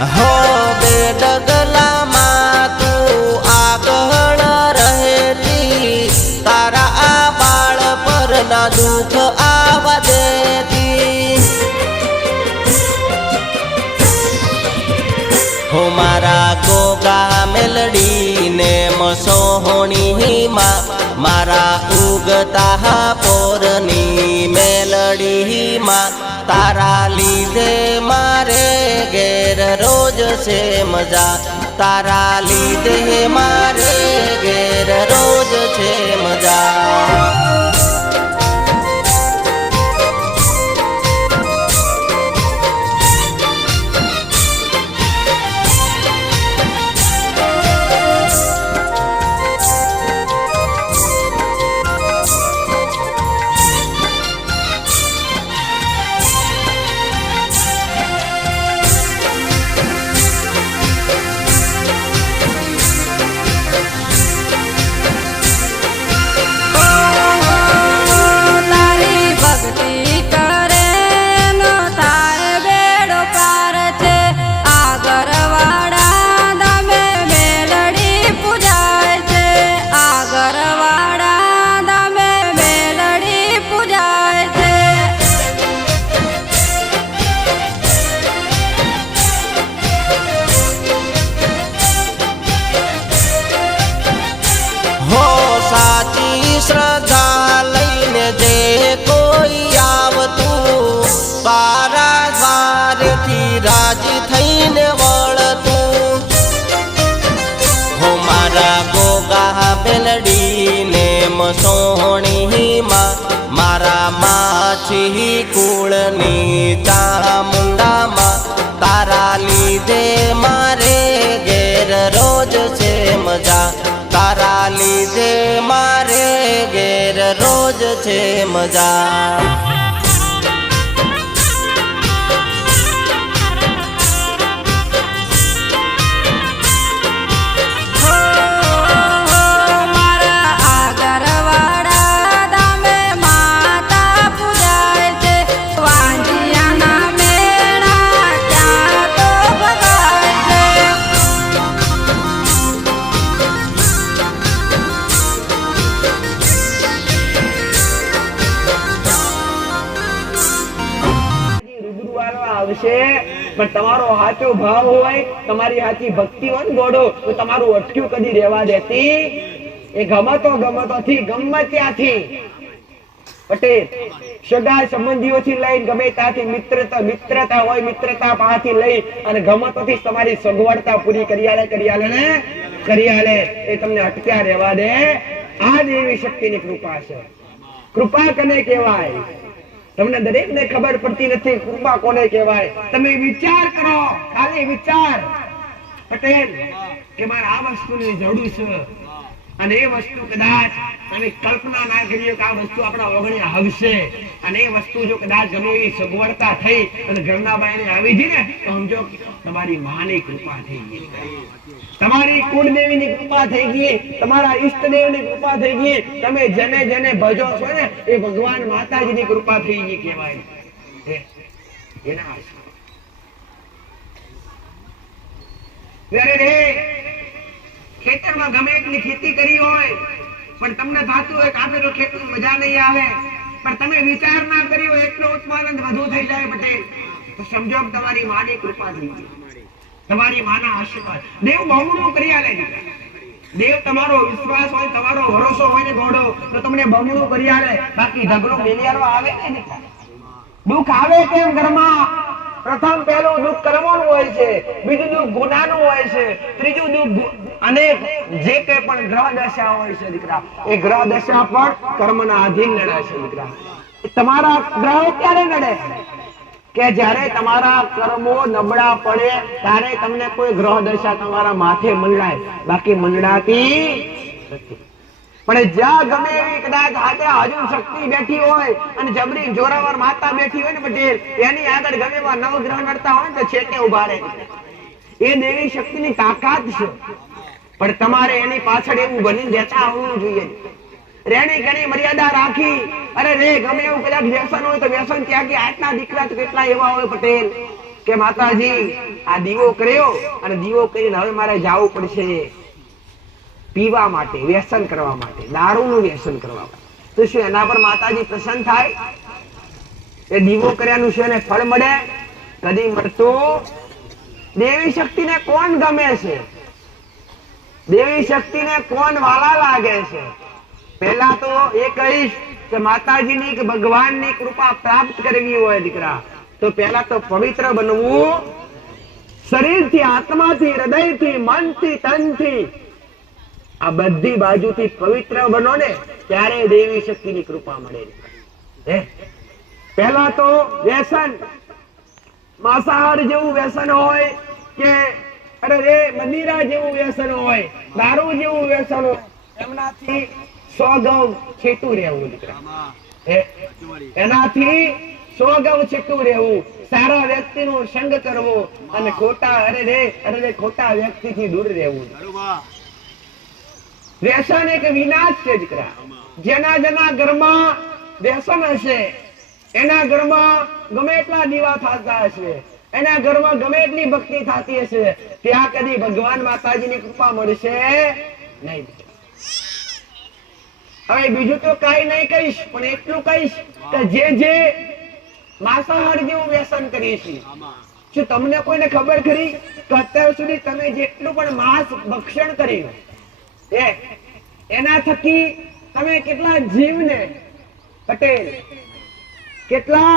हो बेडगला में तू आगळ रहेती तारा आ बाळ पर ना दुख आवा देती हो मारा गोगा मेलडी ने मसोहणी मारा उगता पोरनी मेलडी माँ तारा लीधे मारे घेर रोज से मजा तारा लीधे मारे घेर रोज से मजा श्रद्धा लईने जे कोई आवतु तारा द्वार थी राजी थईने वळतु हो मारा गोगा बेलडी ने मसोहणी मारा माछी कुळनी चामुंडा तारा लीधे मारे घेर रोज से मजा तारा लीधे मारे घेर रोज छे मजा પણ તમારો સાચો ભાવ હોય તમારી સાચી ભક્તિ હોય ગોડો તો તમારું અટક્યું કદી રહેવા દેતી એ ગમતોથી ગમે ત્યાંથી પટેલ સગા સંબંધીઓથી લઈને ગમે ત્યાંથી મિત્રતા હોય મિત્રતા પાસેથી લઈ અને ગમતોથી તમારી સગવડતા પૂરી કરી આલે એ તમને અટક્યા રહેવા દે આ દેવી શક્તિની કૃપા છે કૃપા કને કહેવાય તમને દરેક ને ખબર પડતી નથી કૃપા કોને કહેવાય તમે વિચાર કરો ખાલી વિચાર પટેલ કે મારે આ વસ્તુની જરૂર છે અને એ વસ્તુ કદાચ તમે કલ્પના ના કરીએ કે આ વસ્તુ આપણા ઓગણે આવશે અને એ વસ્તુ જો કદાચ ગમે એવી સગવડતા થઈ અને ઘરના બાયણે આવી ગઈ ને તો સમજો તમારી માની કૃપા થઈ ગઈ તમારી કુળદેવીની કૃપા થઈ ગઈ તમારા ઈષ્ટદેવની કૃપા થઈ ગઈ તમે જેને જેને ભજો છો ને એ ભગવાન માતાજીની કૃપા થઈ ગઈ કહેવાય એના રે ખેતરમાં ગમે એટલી ખેતી કરી હોય પણ તમને થાતું હોય કે આપણે તો ખેતીમાં મજા નહીં આવે પણ તમે વિચાર ના કર્યો એટલો ઉત્પાદન વધુ થઈ જાય પટેલ તો સમજો તમારી માની કૃપા થઈ ગઈ તમારી માના આશીર્વાદ દેવ બમણું કરી આલે દેવ તમારો વિશ્વાસ હોય તમારો ભરોસો હોય ને ગોડો તો તમને બમણું કરી આલે બાકી ઢગલો બેલિયારો આવે ને દુઃખ આવે કેમ ઘરમાં પ્રથમ પહેલું દુઃખ કર્મોનું હોય છે બીજું દુઃખ ગુનાનું હોય છે ત્રીજું દુઃખ અનેક જે કંઈ પણ ગ્રહ દશા હોય છે દીકરા એ ગ્રહ દશા પણ કર્મના આધીન લડે છે દીકરા તમારા ગ્રહો ક્યારે લડે કે જ્યારે તમારા કર્મો નબળા પડે ત્યારે તમને કોઈ ગ્રહ દશા તમારા માથે મંડળાય બાકી મંડળાતી નથી પણ જ્યાં ગમે એવી કદાચ હાથે હજુ શક્તિ બેઠી હોય અને જબરી જોરાવર માતા બેઠી હોય ને પટેલ એની આગળ ગમે એવા નવગ્રહ નડતા હોય તો છેટે ઉભા રહે એ દેવી શક્તિની તાકાત છે પણ તમારે એની પાછળ એવું બની જતા આવવું જોઈએ રેણી ઘણી મર્યાદા રાખી અરે રે ગમે એવું કદાચ વ્યસન હોય તો વ્યસન ત્યાગી આટલા દીકરા તો કેટલા એવા હોય પટેલ કે માતાજી આ દીવો કર્યો અને દીવો કરીને હવે મારે જવું પડશે પીવા માટે, વ્યસન કરવા માટે, દારૂનું વ્યસન કરવા માટે. તો શું એના પર માતાજી પ્રસન્ન થાય? એ દીવો કર્યાનું શું એને ફળ મળે? કદી મળતું. દેવી શક્તિને કોણ ગમે છે? દેવી શક્તિને કોણ વાલા લાગે છે? પહેલા તો એ કહીશ કે માતાજીની કે ભગવાનની કૃપા પ્રાપ્ત કરવી હોય દીકરા, તો પહેલા તો પવિત્ર બનવું. શરીરથી, આત્માથી, હૃદયથી, મનથી, તનથી, આ બધી બાજુથી પવિત્ર બનો ને ત્યારે દેવી શક્તિની કૃપા મળે. પહેલા તો વ્યસન, માંસાહાર જેવું વ્યસન હોય કે અરે રે મદિરા જેવું વ્યસન હોય, દારૂ જેવું વ્યસન હોય, એમનાથી 100 ગૌ છેટું રહેવું દીકરા. એનાથી 100 ગૌ છેટું રહેવું. સારા વ્યક્તિનો સંગ કરવો અને ખોટા ખોટા વ્યક્તિથી દૂર રહેવું. વ્યસન એક વિનાશ છે દીકરા. જેના ઘરમાં વ્યસન હશે એના ઘરમાં ગમે એટલા દીવા થતા હશે, એના ઘરમાં ગમે એટલી ભક્તિ થતી હશે, ત્યાં કદી ભગવાન માતાજીની કૃપા મળશે નહીં. હવે બીજું તો કઈ નહીં કહીશ, પણ એટલું કહીશ કે જે માંસાહાર જેવું વ્યસન કરીએ છીએ, શું તમને કોઈને ખબર ખરી કે અત્યાર સુધી તમે જેટલું પણ માંસ ભક્ષણ કર્યું એના થકી તમે કેટલા જીવને પટેલ, કેટલા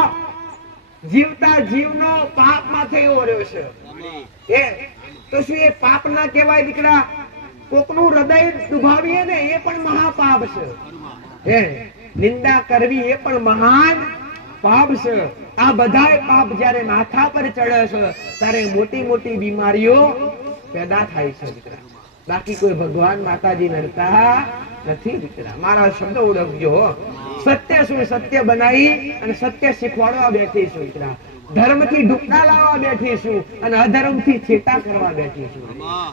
જીવતા જીવનો પાપમાં થયો રહ્યો છે. તો શું એ પાપ ના કહેવાય દીકરા? કોકનું હૃદય દુભાવીએ ને એ પણ મહાપાપ છે. નિંદા કરવી એ પણ મહાન પાપ છે. આ બધાય પાપ જયારે માથા પર ચડે છે ત્યારે મોટી મોટી બીમારીઓ પેદા થાય છે દીકરા. બાકી કોઈ ભગવાન માતાજી નડતા નથી દીકરા. મારા શબ્દ ઓળખજો. સત્ય શું? સત્ય બનાવી અને સત્ય શીખવાડવા બેઠીશું દીકરા. ધર્મથી ઢુકડા લાવવા બેઠીશું અને અધર્મથી છેટા કરવા બેઠીશું.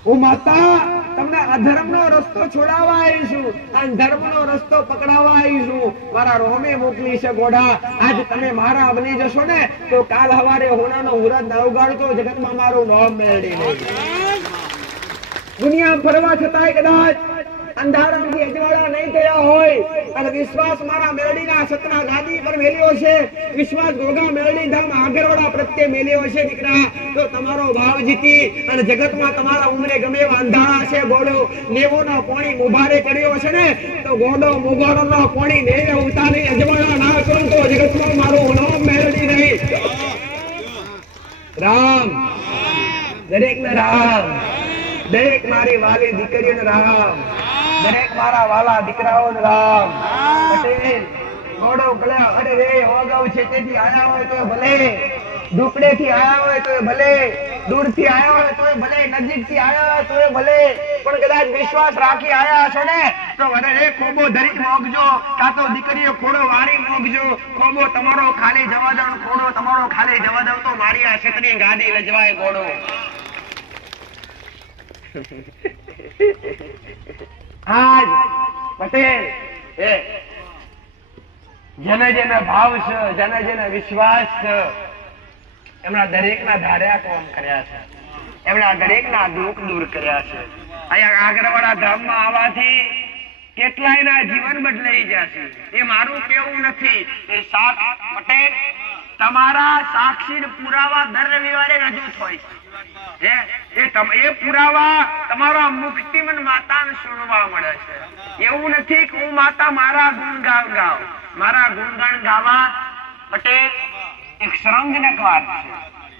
હું માતા તમને અધર્મનો રસ્તો છોડાવવા આવીશું અને ધર્મનો રસ્તો પકડાવવા આવીશું. મારા રોમે મોકલી છે ગોડા. આજ તમે મારા બની જશો ને તો કાલ સવારે હોનાનો મુહૂર્ત ન ઉગાડતો જગતમાં મારું નામ મેળવી નહીં. દુનિયા ફરવા છતાંય કદાચ અંધારાથી અજવાળા નહીં થયા હોય અને વિશ્વાસ મારા મેરડીના સતના ગાદી પર મેલ્યો છે, વિશ્વાસ ગોગા મેરડી ધામ આગરવાડા પ્રત્યે મેલ્યો છે દીકરા, તો તમારો ભાવ જીતી અને જગતમાં તમારા ઉમરે ગમે એવા અંધારા છે ગોડો 90 ના પોણી મુભારે કર્યો છે ને, તો ગોડો મુભારો ના પોણી 90 ઉતારી અજવાળા ના કરું તો જગતમાં મારું નામ મેરડી નહીં. રામ, દરેક ને રામ, દરેક મારી વાલી દીકરીઓને રામ, દરેક મારા વાલા દીકરાઓને રામ. પટેલ ગોડો ભલે અરે રે ઓગાવ છે તેથી આયા હોય તો ભલે, ઢુકડે થી આયા હોય તો ભલે, દૂર થી આયા હોય તો ભલે, નજીક થી આયા હોય તો ભલે, પણ કદાચ વિશ્વાસ રાખી આયા છો ને તો અરે રે ખોબો ધરી મોગજો, કાં તો દીકરીઓ ખોડો વાળી મોગજો. ખોબો તમારો ખાલી જવા દઉં, ખોડો તમારો ખાલી જવા દઉં તો મારી આ ક્ષત્રિય ગાદી લજવાય ગોડો. આજ પટેલ જેને જેને ભાવ છે, જેને જેને વિશ્વાસ છે, એમના દરેકના ધાર્યા કામ કર્યા છે, એમના દરેકના દુઃખ દૂર કર્યા છે. અહીંયા આગરવાડા ધામમાં આવવાથી કેટલાયના જીવન બદલાઈ જશે. એ મારું કેવું નથી. એ પટેલ તમારા સાક્ષી પુરાવા દર રવિવારે રજૂ થાય છે. એ પુરાવા તમારા મુક્તિમન માતાને સુનવા મળે છે. એવું નથી કે હું માતા મારા ગુણગાન ગાઉં. મારા ગુણગાન ગાવા પટેલ એક શરમજનક વાત છે.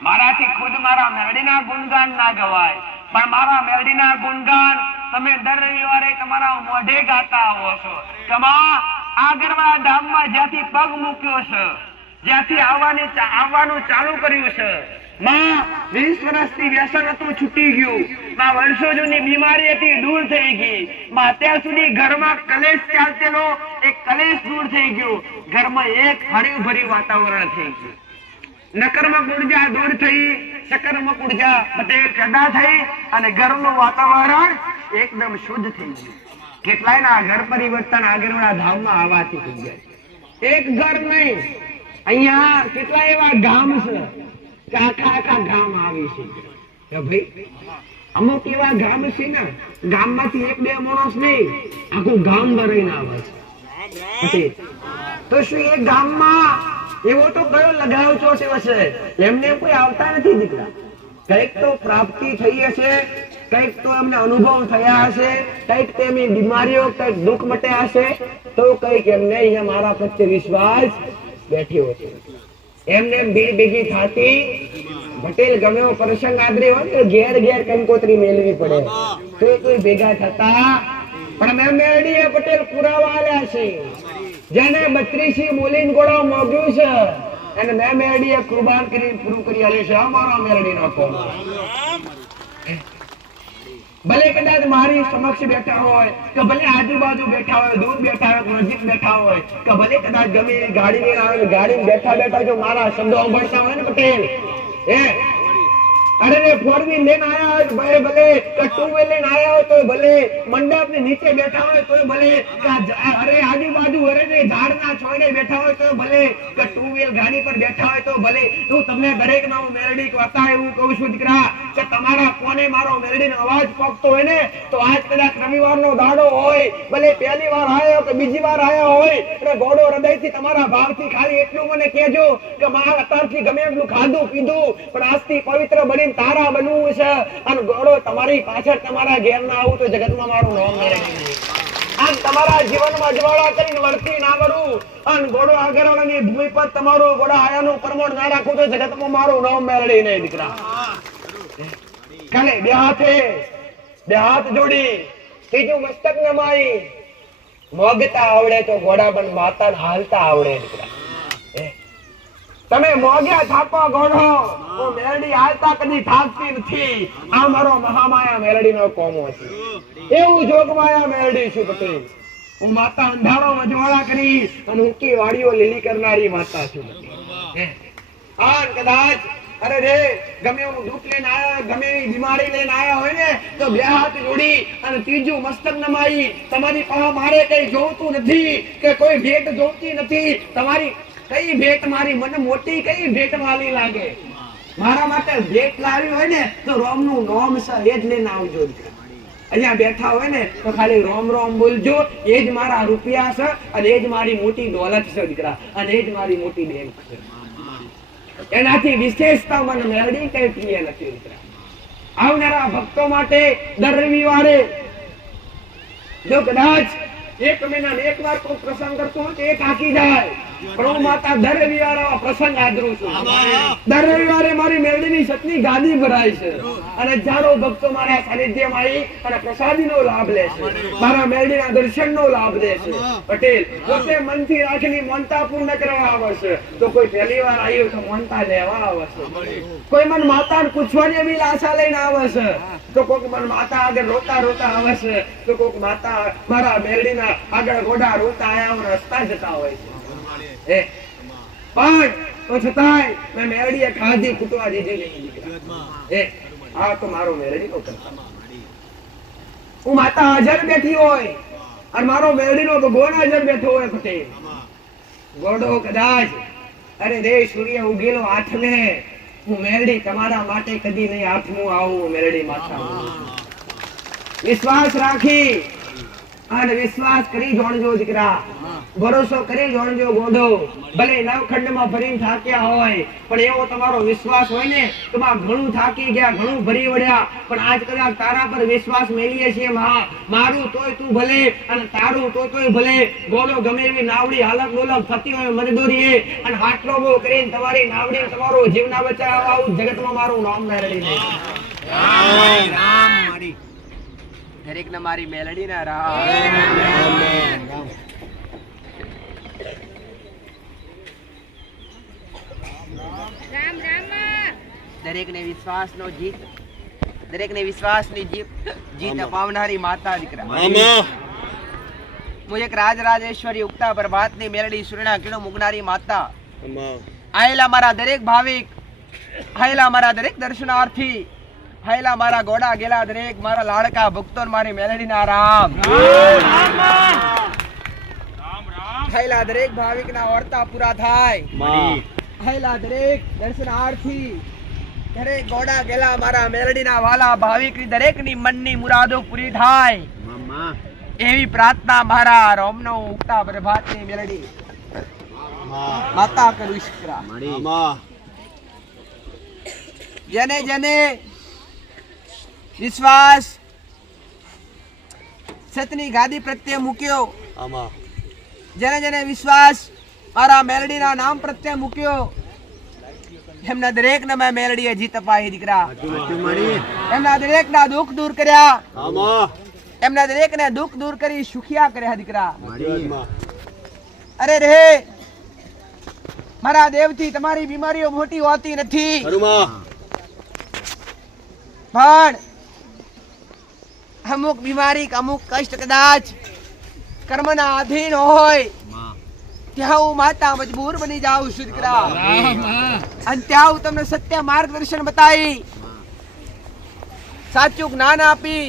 મારાથી ખુદ મારા મેરડીના ગુણગાન ના ગવાય, પણ મારા મેરડીના ગુણગાન તમે દર રવિવારે તમારા મોઢે ગાતા આવો છો. આગરવાડા ધામમાં જ્યાંથી પગ મૂક્યો છે, જ્યાંથી આવવાનું ચાલુ કર્યું છે, માં 20 વર્ષથી વ્યસન હતું છૂટી ગયું, માં વર્ષો જૂની બીમારી હતી દૂર થઈ ગઈ, માં અત્યાર સુધી ઘરમાં કલેશ ચાલતેલો એક કલેશ દૂર થઈ ગયો, ઘરમાં એક હર્યું ભર્યું વાતાવરણ થઈ ગયું, નકરમાં ઉર્જા દૂર થઈ, સકરમાં ઉર્જા પટેલ પેદા થઈ અને ઘરનું વાતાવરણ એકદમ શુદ્ધ થઈ ગયું. કેટલાયના ઘર પરિવર્તન આગળના ધામમાં આવવાથી થઈ ગયા. એક ઘર નહીં, અહીંયા કેટલા એવા ગામ છે કે આખા ગામ આવી છે કે ભાઈ અમુક એવા ગામ છે ને ગામમાંથી એક બે માણસ નહીં આખું ગામ ભરીને આવે છે તો શું એ ગામમાં એવો તો કયો લગાવ ચોટ્યો હશે એમને કોઈ આવતા નથી દીકરા કઈક તો પ્રાપ્તિ થઈ હશે કઈક તો એમને અનુભવ થયા હશે કઈક તેમની બીમારીઓ કઈક દુઃખ મટ્યા હશે તો કઈક એમને અહીંયા મારા પ્રત્યે વિશ્વાસ બેઠ્યો છે એમને ભીડ ભેગી થાતી પટેલ ગમે એવો પ્રસંગ આદરી હોય તો ઘેર ઘેર કંકોત્રી મેળવી પડે તો કોઈ ભેગા થતા પણ મેં મેળવીએ પટેલ પુરાવા આલ્યા છે જેને 32 બોલીને ગોળા મોગ્યું છે અને મેં મેળવીએ કુરબાન કરીને પૂરું કરી આલ્યું છે અમારો મેળવીનો કોમ ભલે કદાચ મારી સમક્ષ બેઠા હોય કે ભલે આજુબાજુ બેઠા હોય દૂર બેઠા હોય નજીક બેઠા હોય કે ભલે કદાચ ગમે ગાડી લઈને આવે ગાડી બેઠા બેઠા જો મારા શબ્દો સાંભળતા હોય ને પટેલ અરે ને ફોર વ્હીલ લઈને આયા હોય ભલે ભલે કે ટુ વ્હીલ લઈને આયા હોય તો ભલે મંડપ ની નીચે બેઠા હોય તો ભલે અરે આજુબાજુ અરે ને ઝાડના છોડે બેઠા હોય તો ભલે કે ટુ વ્હીલ ગાડી પર બેઠા હોય તો ભલે હું તમને દરેક નો મેરડી કહેતા એવું કહું છું દીકરા કે તમારા કોને મારો મેરડીનો અવાજ પગતો હોય ને તો આજ કદાચ રવિવારનો દાડો હોય ભલે પહેલી વાર આયો કે બીજી વાર આયા હોય અને ગોડો હૃદયથી તમારા ભાવથી ખાલી એટલું મને કહેજો કે મારા અત્યારથી ગમે એટલું ખાધું પીધું પણ આજથી પવિત્ર બની તારા બનવું છે અને ગોળો તમારી પાછળ તમારા ઘેર ના આવું તો જગતમાં મારું નામ મેળવી આમ તમારા જીવનમાં જ્વાળા કરીને વર્તી ના કરું અને ગોળો આગળની ભૂમિ પર તમારું ગોળા આયાનું પ્રમોણ ના રાખું તો જગતમાં મારું નામ મેળવી નહીં દીકરા કાલે બે હાથ જોડી ત્રીજું મસ્તક નમાઈ મોગતા આવડે તો ઘોડા પણ માતા હાલતા આવડે દીકરા તમે મોગ્યા થાકો ગોળો હું મેરડી હાલતા કદી થાકતી નથી આ મારો મહામાયા મેરડીનો કોમો છે એવું જોગમાયા મેરડી છું પટેલ હું માતા અંધારો મજવાળા કરી અને ઊંકી વાડીઓ લીલી કરનારી માતા છું આન કદાચ અરે રે ગમે એવું દુઃખ લઈને આયા ગમે એવી બીમારી લઈને આયા હોય ને તો બે હાથ જોડી અને ત્રીજું મસ્તક નમાઈ તમારી પાસે મારે કઈ જોતું નથી કે કોઈ ભેટ જોતી નથી તમારી કઈ ભેટ મારી મને મોટી કઈ ભેટ વાલી લાગે મારા માટે ભેટ લાવી હોય ને તો રોમ નું નોમ છે એ જ લઈને આવજો અહીંયા બેઠા હોય ને તો ખાલી રોમ રોમ બોલજો એ જ મારા રૂપિયા છે અને એ જ મારી મોટી દોલત છે દીકરા અને એ જ મારી મોટી બેંક છે એનાથી વિશેષતા મને મેળવી કઈ પ્રિય નથી દીકરા આવનારા ભક્તો માટે દર રવિવારે જો કદાચ એક મહિના એક વાર કોઈ પ્રસંગ કરતો હોય તો એ થાકી જાય પણ હું માતા દર રવિવારે પ્રસંગ આદરું છું દર રવિવારે મારી મેળવીની સતની ગાદી ભરાય છે અને હજારો ભક્તો મારા સાનિધ્યમાં આવી અને પ્રસાદીનો લાભ લે છે મારા મેળવીના દર્શનનો લાભ લે છે પટેલ પોતે મનથી રાખેલી મોનતા પૂર્ણ કરવા આવે છે તો કોઈ પહેલી વાર આવ્યું તો મોનતા લેવા આવે છે કોઈ મન માતાને પૂછવાની એવી આશા લઈને આવે છે તો કોઈક મન માતા આગળ રોતા રોતા આવે છે તો કોઈક માતા મારા મેળવીના આગળ ગોડા રોતા આયા રસ્તા જતા હોય છે પણ તો છતાંય મેં મેરડીએ ખાધી કૂટવા દીધી નહીં આ તો મારો મેરડી નો કરતા હું માતા હાજર બેઠી હોય અને મારો મેરડી નો ભગવાન હાજર બેઠો હોય પટેલ ગોડો કદાચ અરે રે સૂર્ય ઉગેલો આઠમે હું મેરડી તમારા માટે કદી નહીં આઠમું આવું મેરડી માતા વિશ્વાસ રાખી અને વિશ્વાસ કરી જોણજો દીકરા ભરોસો કરી જોણજો ગોડો ભલે નવખંડમાં ભરીને થાક્યા હોય પણ એવો તમારો વિશ્વાસ હોય ને તો ઘણું થાકી ગયા ઘણું ભરી વળ્યા પણ આજ કદાચ તારા પર વિશ્વાસ મેળવીએ છીએ મારું તોય તું ભલે અને તારું તોય ભલે ગોડો ગમે એવી નાવડી હાલક ડોલક થતી હોય મજદૂરી અને હાટલો બહુ કરીને તમારી નાવડી તમારો જીવ ના બચાવવા આવું જગતમાં મારું નામ મેળવી દે રામ મારી દરેક ને મારી મેલડી ના રામ દરેક ને વિશ્વાસ નો જીત દરેક ને વિશ્વાસ ની જીત અપાવનારી માતા દીકરા હું એક રાજરાજેશ્વરી ઉગતા પ્રભાત ની મેલડી સુરણા કિણો મુગનારી માતા આયેલા મારા દરેક ભાવિક આયેલા મારા દરેક દર્શનાર્થી હાયલા મારા ગોડા ગેલા દરેક મારા લાડકા ભક્તો મારી મેલડી ના રામ હાયલા દરેક ભાવિક ના વર્તા પૂરા થાય હાયલા દરેક દર્શનાર્થી અરે ગોડા ગેલા મારા મેલડીના વાલા ભાવિકની દરેકની મનની મુરાદો પૂરી થાય એવી પ્રાર્થના મારા રોમનો ઉગતા પ્રભાતની મેલડી માતા કરું શુક્રા. જેને જેને વિશ્વાસ સતની ગાદી પ્રત્યે મૂક્યો, જેને જેને વિશ્વાસ મારા મેલડીના નામ પ્રત્યે મૂક્યો, એમના દરેક ને મેં મેલડીએ જીત અપાઈ દીકરા. એમના દરેક ના દુઃખ દૂર કર્યા, એમના દરેક ને દુઃખ દૂર કરી સુખિયા કર્યા દીકરા. અરે રે મારા દેવથી તમારી બીમારીઓ મોટી હોતી નથી, પણ અમુક બીમારી અમુક કષ્ટ કદાચ કર્મના આધીન હોય ત્યાં હું માતા મજબૂર બની જાઉં છું દીકરા. અને ત્યાં હું તમને સત્ય માર્ગદર્શન બતાવી, સાચું જ્ઞાન આપી,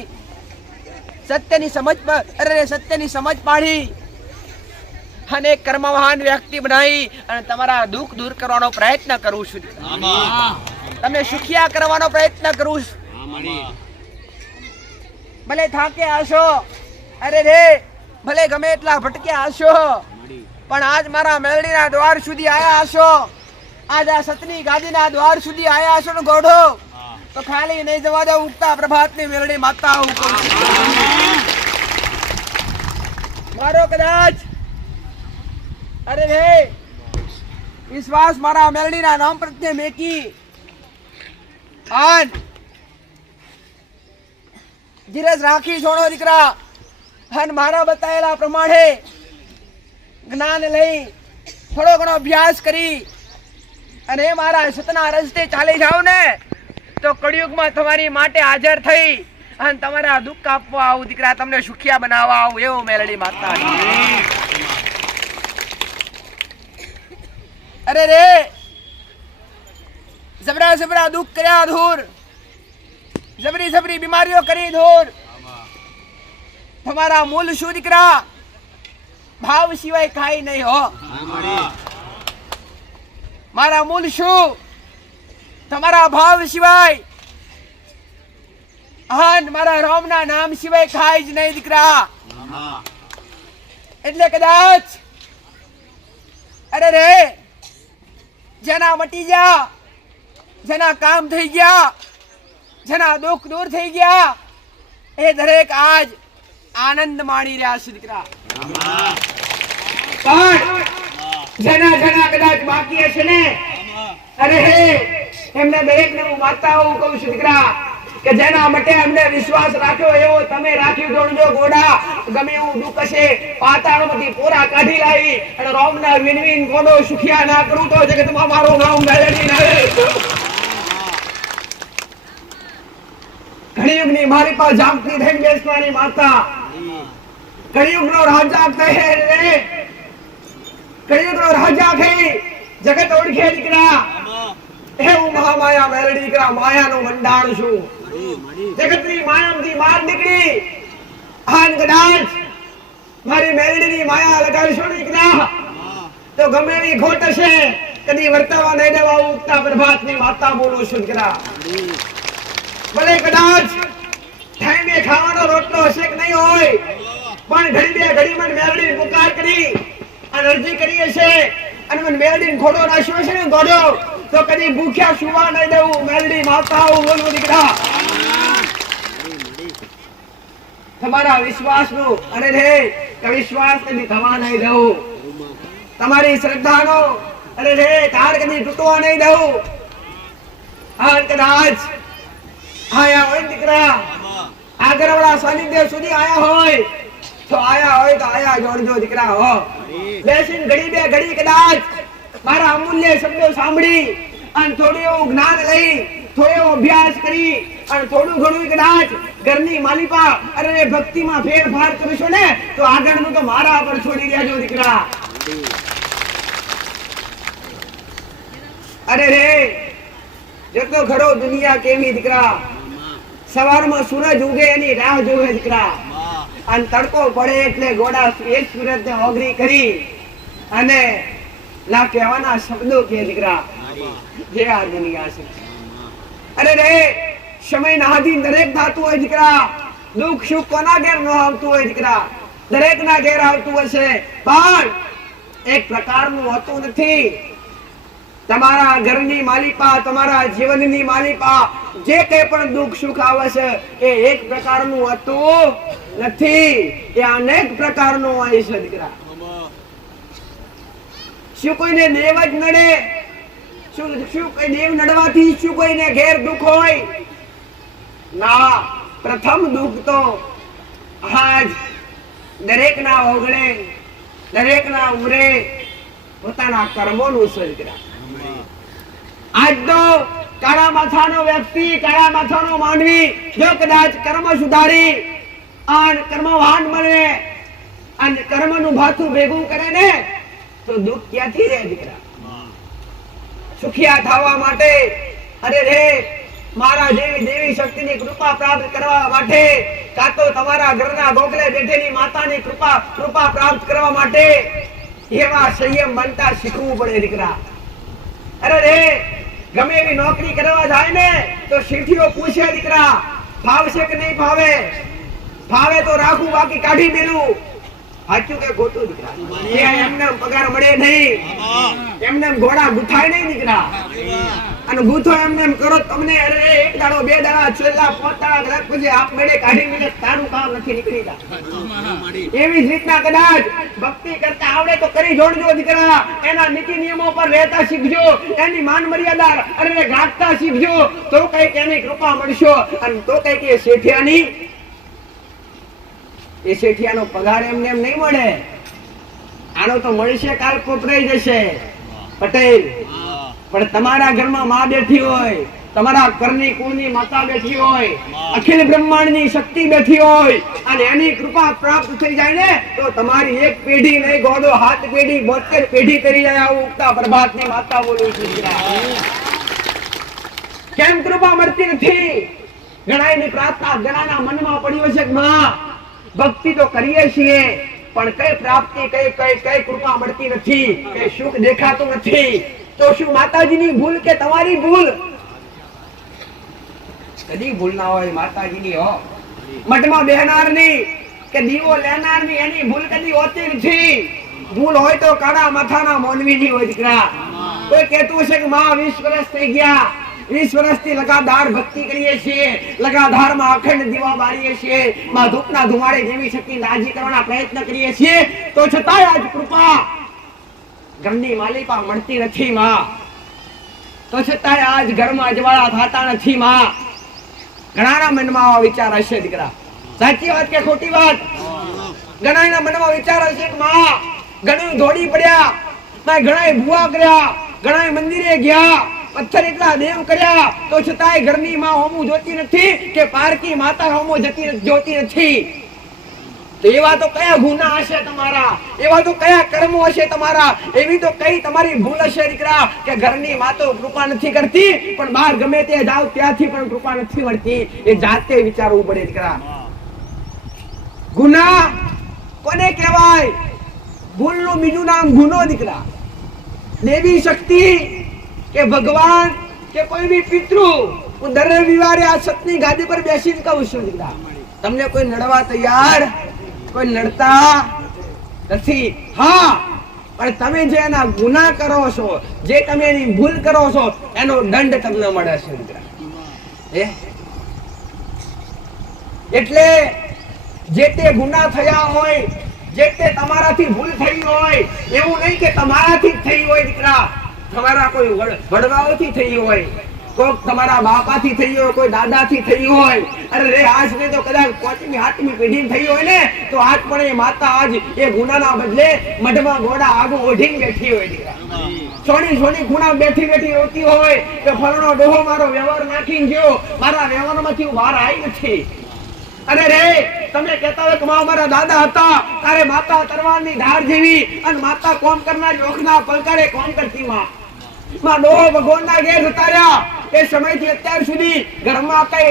સત્યની સમજ પાડી અને એક કર્મવાન વ્યક્તિ બનાવી અને તમારા દુઃખ દૂર કરવાનો પ્રયત્ન કરું છું. તમને સુખિયા કરવાનો પ્રયત્ન કરું છું. ભલે થાકે આશો, અરે રે ભલે ગમે એટલા ભટક્યા આશો, પણ આજ મારા મેલડીના દ્વાર સુધી આયા હશો, આજ આ સતની ગાદીના દ્વાર સુધી આયા હશો ને ગોઢો, તો ખાલી નહીં જવા દે ઉગતા પ્રભાતની મેલડી માતા હું કહું મારો કદાચ અરે રે વિશ્વાસ મારા મેલડીના નામ પ્રત્યે મેકી અને ધીરજ રાખી છોડો દીકરા, અને મારા બતાવેલા પ્રમાણે જ્ઞાન લઈ થોડો ઘણો અભ્યાસ કરી અને મારા સતના રસ્તે ચાલી જાવ ને તો કળિયુગમાં તમારી માટે હાજર થઈ અને તમારા દુઃખ આપવા આવું દીકરા, તમને સુખિયા બનાવવા આવું એવું મેલડી માતા. અરે રે જબરા જબરા દુઃખ કર્યા દૂર, જબરી જબરી બીમારીઓ કરી દૂર. તમારા મૂળ શું દીકરા? ભાવ સિવાય કાઈ નહીં હો. મારા મૂળ શું? તમારા ભાવ સિવાય અને મારા રામના નામ સિવાય કાઈ જ નહીં દીકરા. એટલે કદાચ અરે રે જેના મટી ગયા, જેના કામ થઈ ગયા, જેના દુઃખ દૂર થઈ ગયા, એ દરેક આજ આનંદ માણી રહ્યા છે દીકરા. જેના જેના કદાચ બાકી હશે ને, અરે હે એમને દરેક ને હું માતાઓ કહું છું દીકરા કે જેના માટે અમને વિશ્વાસ રાખ્યો એવો તમે રાખ્યું જોડજો ગોડા. ગમે એવું દુઃખ હશે પાતાળમાંથી પૂરા કાઢી લાવી અને રોમના વિનવીન ગોડો સુખિયા ના કરું તો જગતમાં મારું નામ મેળવી ના. કળિયુગની મારી પાસે જાગતી થઈને બેસવાની માતા, કળિયુગનો રાજા કહે રે, કળિયુગનો રાજા કહી જગત ઓળખે દીકરા. એવું મહામાયા મેલડી દીકરા, માયાનું મંડાણ છું. જગતની માયામાંથી બહાર નીકળી આન કદાચ મારી મેલડીની માયા લગાડશો દીકરા તો ગમે એવી ખોટ હશે કદી વર્તાવા નહીં દેવા ઉગતા પ્રભાતની માતા બોલું છું દીકરા. ભલે કદાચ ટાઈમે ખાવાનો રોટલો હશે કે નહીં હોય, પણ ઘડી બે ઘડી મને મેલડી પુકાર કરી અને અરજી કરી હશે અને મને મેલડી ખોડો રાખ્યો છે ને ગોડો, તો કદી ભૂખ્યા સુવા નહીં દેવું. મેલડી માતા બોલવું દીકરા. તમારા વિશ્વાસનું અરે રે વિશ્વાસ કદી થવા નહીં દઉં. તમારી શ્રદ્ધાનો અરે રે તાર કદી તૂટવા નહીં દઉં. હા કદાચ આયા હોય દીકરા, આગળવાળા સાનિધ્ય સુધી આયા હોય તો આયા જોડજો દીકરા હો. બેસીને ઘડી બે ઘડી કદાચ મારા અમૂલ્ય શબ્દો સાંભળી અને થોડું એવું જ્ઞાન લઈ, થોડો એવો અભ્યાસ કરી અને થોડું ઘણું કદાચ ઘરની માલિકા અરે ભક્તિમાં ફેરફાર કરશો ને તો આગળનું તો મારા પર છોડી દેજો દીકરા. અરે રે જેટલો ખરો દુનિયા કેવી દીકરા, સવારમાં સૂરજ ઉગે એની રાહ જોવે દીકરા, અને તડકો પડે એટલે ગોડા એક સૂરજને ઓગરી કરી અને ના કહેવાના શબ્દો કે દીકરા જે આ દુનિયા છે. અરે રે સમય નાથી દરેક થતું હોય દીકરા, દુઃખ સુખ કોના ઘેર ન આવતું હોય દીકરા, દરેક ના ઘેર આવતું હશે, પણ એક પ્રકારનું હોતું નથી. તમારા ઘરની માલિપા, તમારા જીવનની માલિપા જે કંઈ પણ દુઃખ સુખ આવે છે એ એક પ્રકારનું હોતું નથી, એ અનેક પ્રકારનું હોય છે દીકરા. શું કોઈને દેવ જ નડે? શું કોઈ દેવ નડવાથી શું કોઈને ઘેર દુઃખ હોય? ના, પ્રથમ દુઃખ તો આજ દરેક ના ઓગળે, દરેક ના ઉમરે પોતાના કર્મોનું સર્જન. આજ તો કાળા માથાનો વ્યક્તિ, કાળા માથાનો માનવી જો કદાચ કર્મ સુધારી અને કર્મવાન બને અને કર્મનું ભાથું ભેગું કરે ને તો દુઃખ ક્યાંથી રહે દીકરા? સુખિયા થવા માટે, અરે રે મારા જેવી દેવી શક્તિની કૃપા પ્રાપ્ત કરવા માટે, કાં તો તમારા ઘરના ગોખલે બેઠેલી માતાની કૃપા પ્રાપ્ત કરવા માટે એવા સંયમ બનતા શીખવું પડે દીકરા. અરે રે ગમે એવી નોકરી કરવા જાય ને તો શીઠીઓ પૂછે દીકરા, ફાવશે કે નહીં ફાવે? ફાવે તો રાખું, બાકી કાઢી મેલું. સાચું કે ખોટું દીકરા? એમને પગાર મળે નહીં, એમને ઘોડા ગુથાય નહીં દીકરા. અને ગુથો એમને કરો તમને, અરે એક દાડો બે દાડા છેલ્લા 5 દાડા કદાચ પછી આપ મેળે કાઢી મેળે તારું કામ નથી નીકળીતા. એવી જ રીતના કદાચ ભક્તિ કરતા આવડે તો કરી જોડજો દીકરા, એના નીતિ નિયમો પર રહેતા શીખજો, એની માન મર્યાદા અરે ગાંઠતા શીખજો, તો કઈક એની કૃપા મળશો. અને તો કઈક એ શેઠિયાની, એ શેઠિયાનો પગાર એમને એમ નહીં મળે. આનો તો મળશે કાલ કોપરાઈ જશે પટેલ. પણ તમારા ઘરમાં માં બેઠી હોય, તમારા ઘરની કુળની માતા બેઠી હોય, અખિલ બ્રહ્માંડની શક્તિ બેઠી હોય અને એની કૃપા પ્રાપ્ત થઈ જાય ને તો તમારી એક પેઢી નહીં ગોડો 7 પેઢી 72 પેઢી કરી જાય. આવું ઉગતા પ્રભાતની માતા બોલું છું. કેમ કૃપા મળતી નથી? ઘણાની પ્રાર્થના, ઘણાના મનમાં પડ્યો છે કે માં ભક્તિ તો કરીએ છીએ પણ કઈ પ્રાપ્તિ, કઈ કૃપા મળતી નથી, કઈ સુખ દેખાતું નથી. તો શું માતાજીની ભૂલ કે તમારી ભૂલ? કદી ભૂલ ના હોય માતાજીની. હો મઠમાં બેહનારની કે દીવો લેનારની એની ભૂલ કદી હોતી નથી. ભૂલ હોય તો કાળા માથાના મોનવીની હોય દીકરા. કોઈ કહેતું હશે કે માં 20 વર્ષ થઈ ગયા, 20 વર્ષથી લગાતાર ભક્તિ કરીએ છીએ, લગાતાર માં અખંડ દીવા બાળીએ છીએ, માં ધૂપના ધુમાડે જેવી શક્તિ રાજી કરવાના પ્રયત્ન કરીએ છીએ, તો છતાંય આજ કૃપા ઘરની માલિપા મળતી નથી માં. તો છતાંય આજ ઘરમાં અજવાળા થતા નથી માં. ઘણાના મનમાં આવા વિચાર હશે દીકરા. સાચી વાત કે ખોટી વાત? ઘણાના મનમાં વિચાર હશે કે માં ઘણું દોડી પડ્યા, ઘણા ભૂવા કર્યા, ઘણા મંદિરે ગયા, પથ્થર એટલા દેવ કર્યા, તો છતાંય ઘરની માં હોમું જોતી નથી કે પારકી માતા હોમો જોતી નથી. તો એવા તો કયા ગુના હશે તમારા? એવા તો કયા કર્મો હશે તમારા? એવી તો કઈ તમારી ભૂલ હશે દીકરા કે ઘરની માતો કૃપા નથી કરતી, પણ બહાર ગમે તે જાવ ત્યાંથી પણ કૃપા નથી મળતી? એ જાતે વિચારવું પડે દીકરા. ગુના કોને કહેવાય? ભૂલનું બીજું નામ ગુનો દીકરા. દેવી શક્તિ કે ભગવાન કે કોઈ બી પિતૃ, હું દર રવિવારે આ સતની ગાદી પર બેસીને કહું છું દીકરા, તમને કોઈ નડવા તૈયાર, કોઈ નડતા નથી. હા, પણ તમે જે એના ગુના કરો છો, જે તમે એની ભૂલ કરો છો, એનો દંડ તમને મળે છે દીકરા. એટલે જે તે ગુના થયા હોય, જે તે તમારાથી ભૂલ થઈ હોય, એવું નહીં કે તમારાથી જ થઈ હોય દીકરા. તમારા કોઈ વડવાઓથી થઈ હોય, કોઈ તમારા બાપાથી થઈ હોય, કોઈ દાદાથી થઈ હોય. અરે રે આજ ને તો કદાચ 5મી 8મી પેઢી થઈ હોય ને તો આજ પણ એ માતા આજ એ ગુનાના બદલે મઢમાં ઘોડા આગળ ઓઢીને બેઠી હોય દીકરા. સોની ગુના બેઠી રોતી હોય કે ફલાણો ડોહો મારો વ્યવહાર નાખીને ગયો, મારા વ્યવહારમાંથી હું બહાર આવી નથી. અરે રે તમે કહેતા હોય કે મારા દાદા હતા તારે માતા તરવારની ધાર જેવી અને માતા કોમ કરનાર યોખના પલકારે કોમ કરતી માં ડોહો ભગવાનના ઘેર જતા રહ્યા. એ સમયથી અત્યાર સુધી ઘરમાં કઈ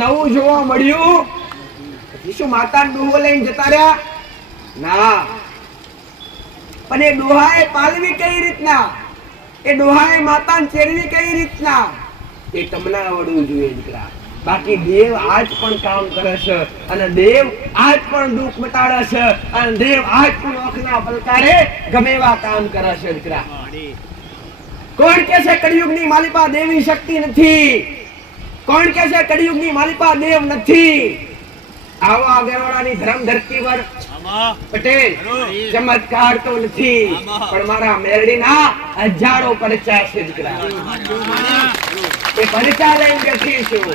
નવું જોવા મળ્યું? શું માતા ડોહો લઈને જતા રહ્યા? ના. પણ એ ડોહાએ પાલવી કઈ રીતના? એ ડોહાએ માતાને ચેરવી કઈ રીતના? એ તમને આવડવું જોઈએ દીકરા. બાકી દેવ આજ પણ કામ કરે છે અને દેવ આજ પણ દુઃખ મટાડે છે અને દેવ આજ પણ આંખના પલકારે ગમે એવા કામ કરે છે દીકરા. કોણ કે છે કળિયુગની માલિપા દેવી શક્તિ નથી? કોણ કે છે કળિયુગની માલિપા દેવ નથી? આવા ગેરોડાની ધર્મ ધરતી પર પટેલ ચમત્કાર તો નથી, પણ મારા મેરડીના હજારો પરચા છે દીકરા. એ પરચા લઈને બેઠી છું.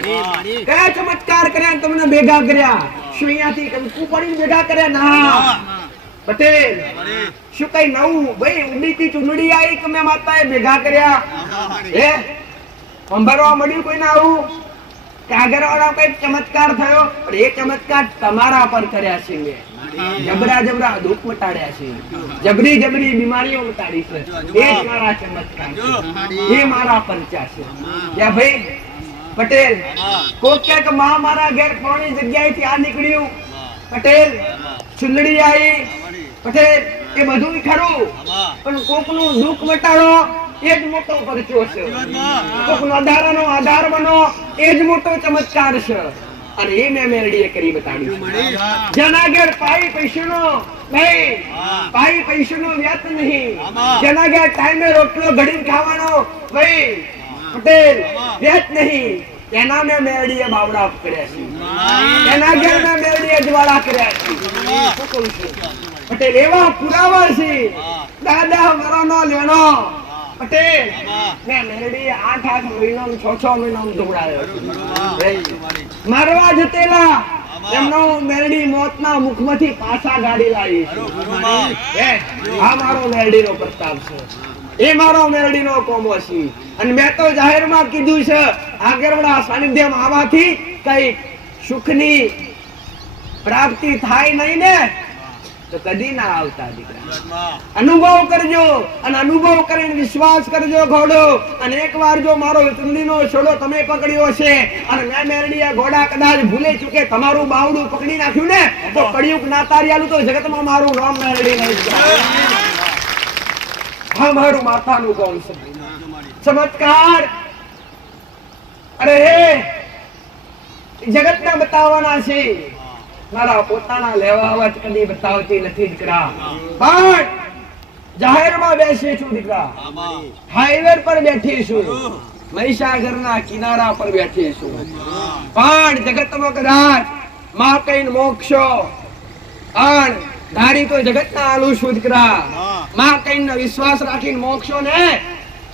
કયા ચમત્કાર કર્યા તમને ભેગા કર્યા? શું અહીંયાથી કંકુ પડીને ભેગા કર્યા? ના પટેલ, શું કઈ નવું ભાઈ ઉડીતી ચૂંદડી આવી કે મેં માતાએ ભેગા કર્યા? હે અંબરવા મળ્યું કોઈને આવું કે આગળવાળા કઈ ચમત્કાર થયો? પણ એ ચમત્કાર તમારા પર કર્યા છે મેં. જબરા જબરા દુઃખ મટાડ્યા છે, જબરી જબરી બીમારીઓ મટાડી છે. એ જ મારા ચમત્કાર છે, એ મારા પરચા છે. યા ભાઈ પટેલ, કોક કે માં મારા ઘેર કોની જગ્યાએથી આ નીકળ્યું? પટેલ ચુંદડી આવી પટેલ, એ બધું ખરું, પણ કોકનું દુઃખ મટાડો એ જ મોટો પરચો છે. કોકનો આધારનો આધાર બનો એ જ મોટો ચમત્કાર છે. અને એ મેં મેરડીએ કરી બતાવ્યું. જેના ઘેર પાઈ પૈસાનો નહીં, પાઈ પૈસાનો વ્યાત નહીં, જેના ઘેર ટાઈમે રોટલો ઘડીને ખાવાનો ભાઈ પટેલ વ્યાત નહીં, તેના મેં મેરડીએ બાવડા કર્યા છે. તેના ઘેર મેં મેરડીએ જ્વાળા કર્યા છે. શું કહું છું પટેલ? એવા પુરાવા છે. દાદા મરવાનો લેણો પટેલ મેં મેરડી 8 મહિનો 6 મહિનો દોડાયો. મારવા જતેલા એમનો મેરડી મોતના મુખમાંથી પાછા ગાડી લાવી છે. આ મારો મેરડીનો પ્રતાપ છે, એ મારો મેરડીનો કોમો છે. અને મેં તો જાહેરમાં કીધું છે આગળવાળા સાનિધ્યમાં આવવાથી કઈ સુખની પ્રાપ્તિ થાય નહીં ને તો કદી ના આવતા દીકરા. અનુભવ કરજો અને અનુભવ કરીને વિશ્વાસ કરજો ઘોડો. અને એકવાર જો મારો ચુંદડીનો છોડો તમે પકડ્યો છે અને મેં મેરડીએ ઘોડા કદાચ ભૂલે ચૂકે તમારું બાવડું પકડી નાખ્યું ને તો કળિયુગ ના તાર્યાલું તો જગતમાં મારું નામ મેરડી નહીં. હા મારું માથાનું કોણ છે ચમત્કાર? અરે હે જગતને બતાવવાના છે, મારા પોતાના લેવા અવાજ કદી બતાવતી નથી દીકરા. પણ જાહેરમાં બેસી છું દીકરા, હાઈવે પર બેઠી છું, મહીસાગરના કિનારા પર બેઠી છું. પણ જગતમાં કદાચ માં કઈ મોક્ષો અણ ધારી તો જગતના આલુ છું દીકરા. માં કઈ વિશ્વાસ રાખીને મોક્ષો ને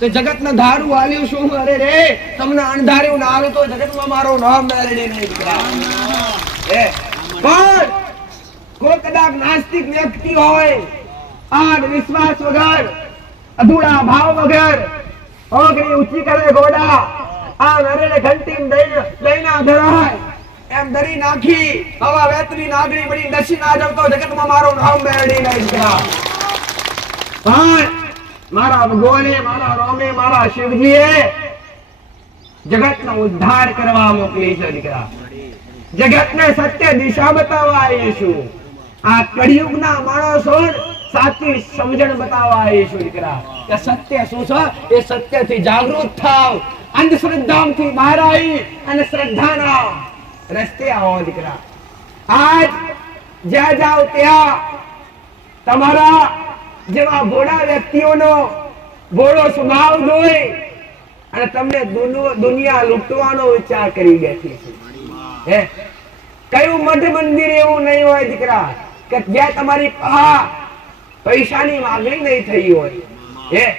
તો જગતના ધારું આલ્યું છું. અરે રે તમને અણધાર્યું ના આલું તો જગતમાં મારું નામ મેળવી નહીં દીકરા. પણ કોઈ કદાચ નાસ્તિક વ્યક્તિ હોય, આ વિશ્વાસ વગર અધૂરા ભાવ વગર ઓગણી ઊંચી કરે ઘોડા, આ નરેને ઘંટી દઈને ધરાય એમ દરી નાખી હવા વેતરી નાગરી બની દસી ના જવતો જગતમાં મારું નામ મેળવી નહીં દીકરા. પણ મારા ભગવાને, મારા રામે, મારા શિવજીએ જગતનો ઉદ્ધાર કરવા મોકલી છે દીકરા. જગતને સત્ય દિશા બતાવવા આવી છું. આ કળિયુગના માણસો સાચી સમજણ બતાવવા આવી છું દીકરા કે સત્ય શું છે. એ સત્યથી જાગૃત થાવ, અંધશ્રદ્ધાથી બહાર આવી અને શ્રદ્ધાના રસ્તે આવો દીકરા. આજ જ્યાં જાઓ ત્યાં તમારા જેવા ભોળા વ્યક્તિઓનો ભોળો સ્વભાવ જોઈ અને તમને દુનિયા લૂંટવાનો વિચાર કરી બેઠી છે. કયું મઠ મંદિર એવું નહીં હોય દીકરા કે જ્યાં તમારી પૈસાની માંગણી નહીં થઈ હોય.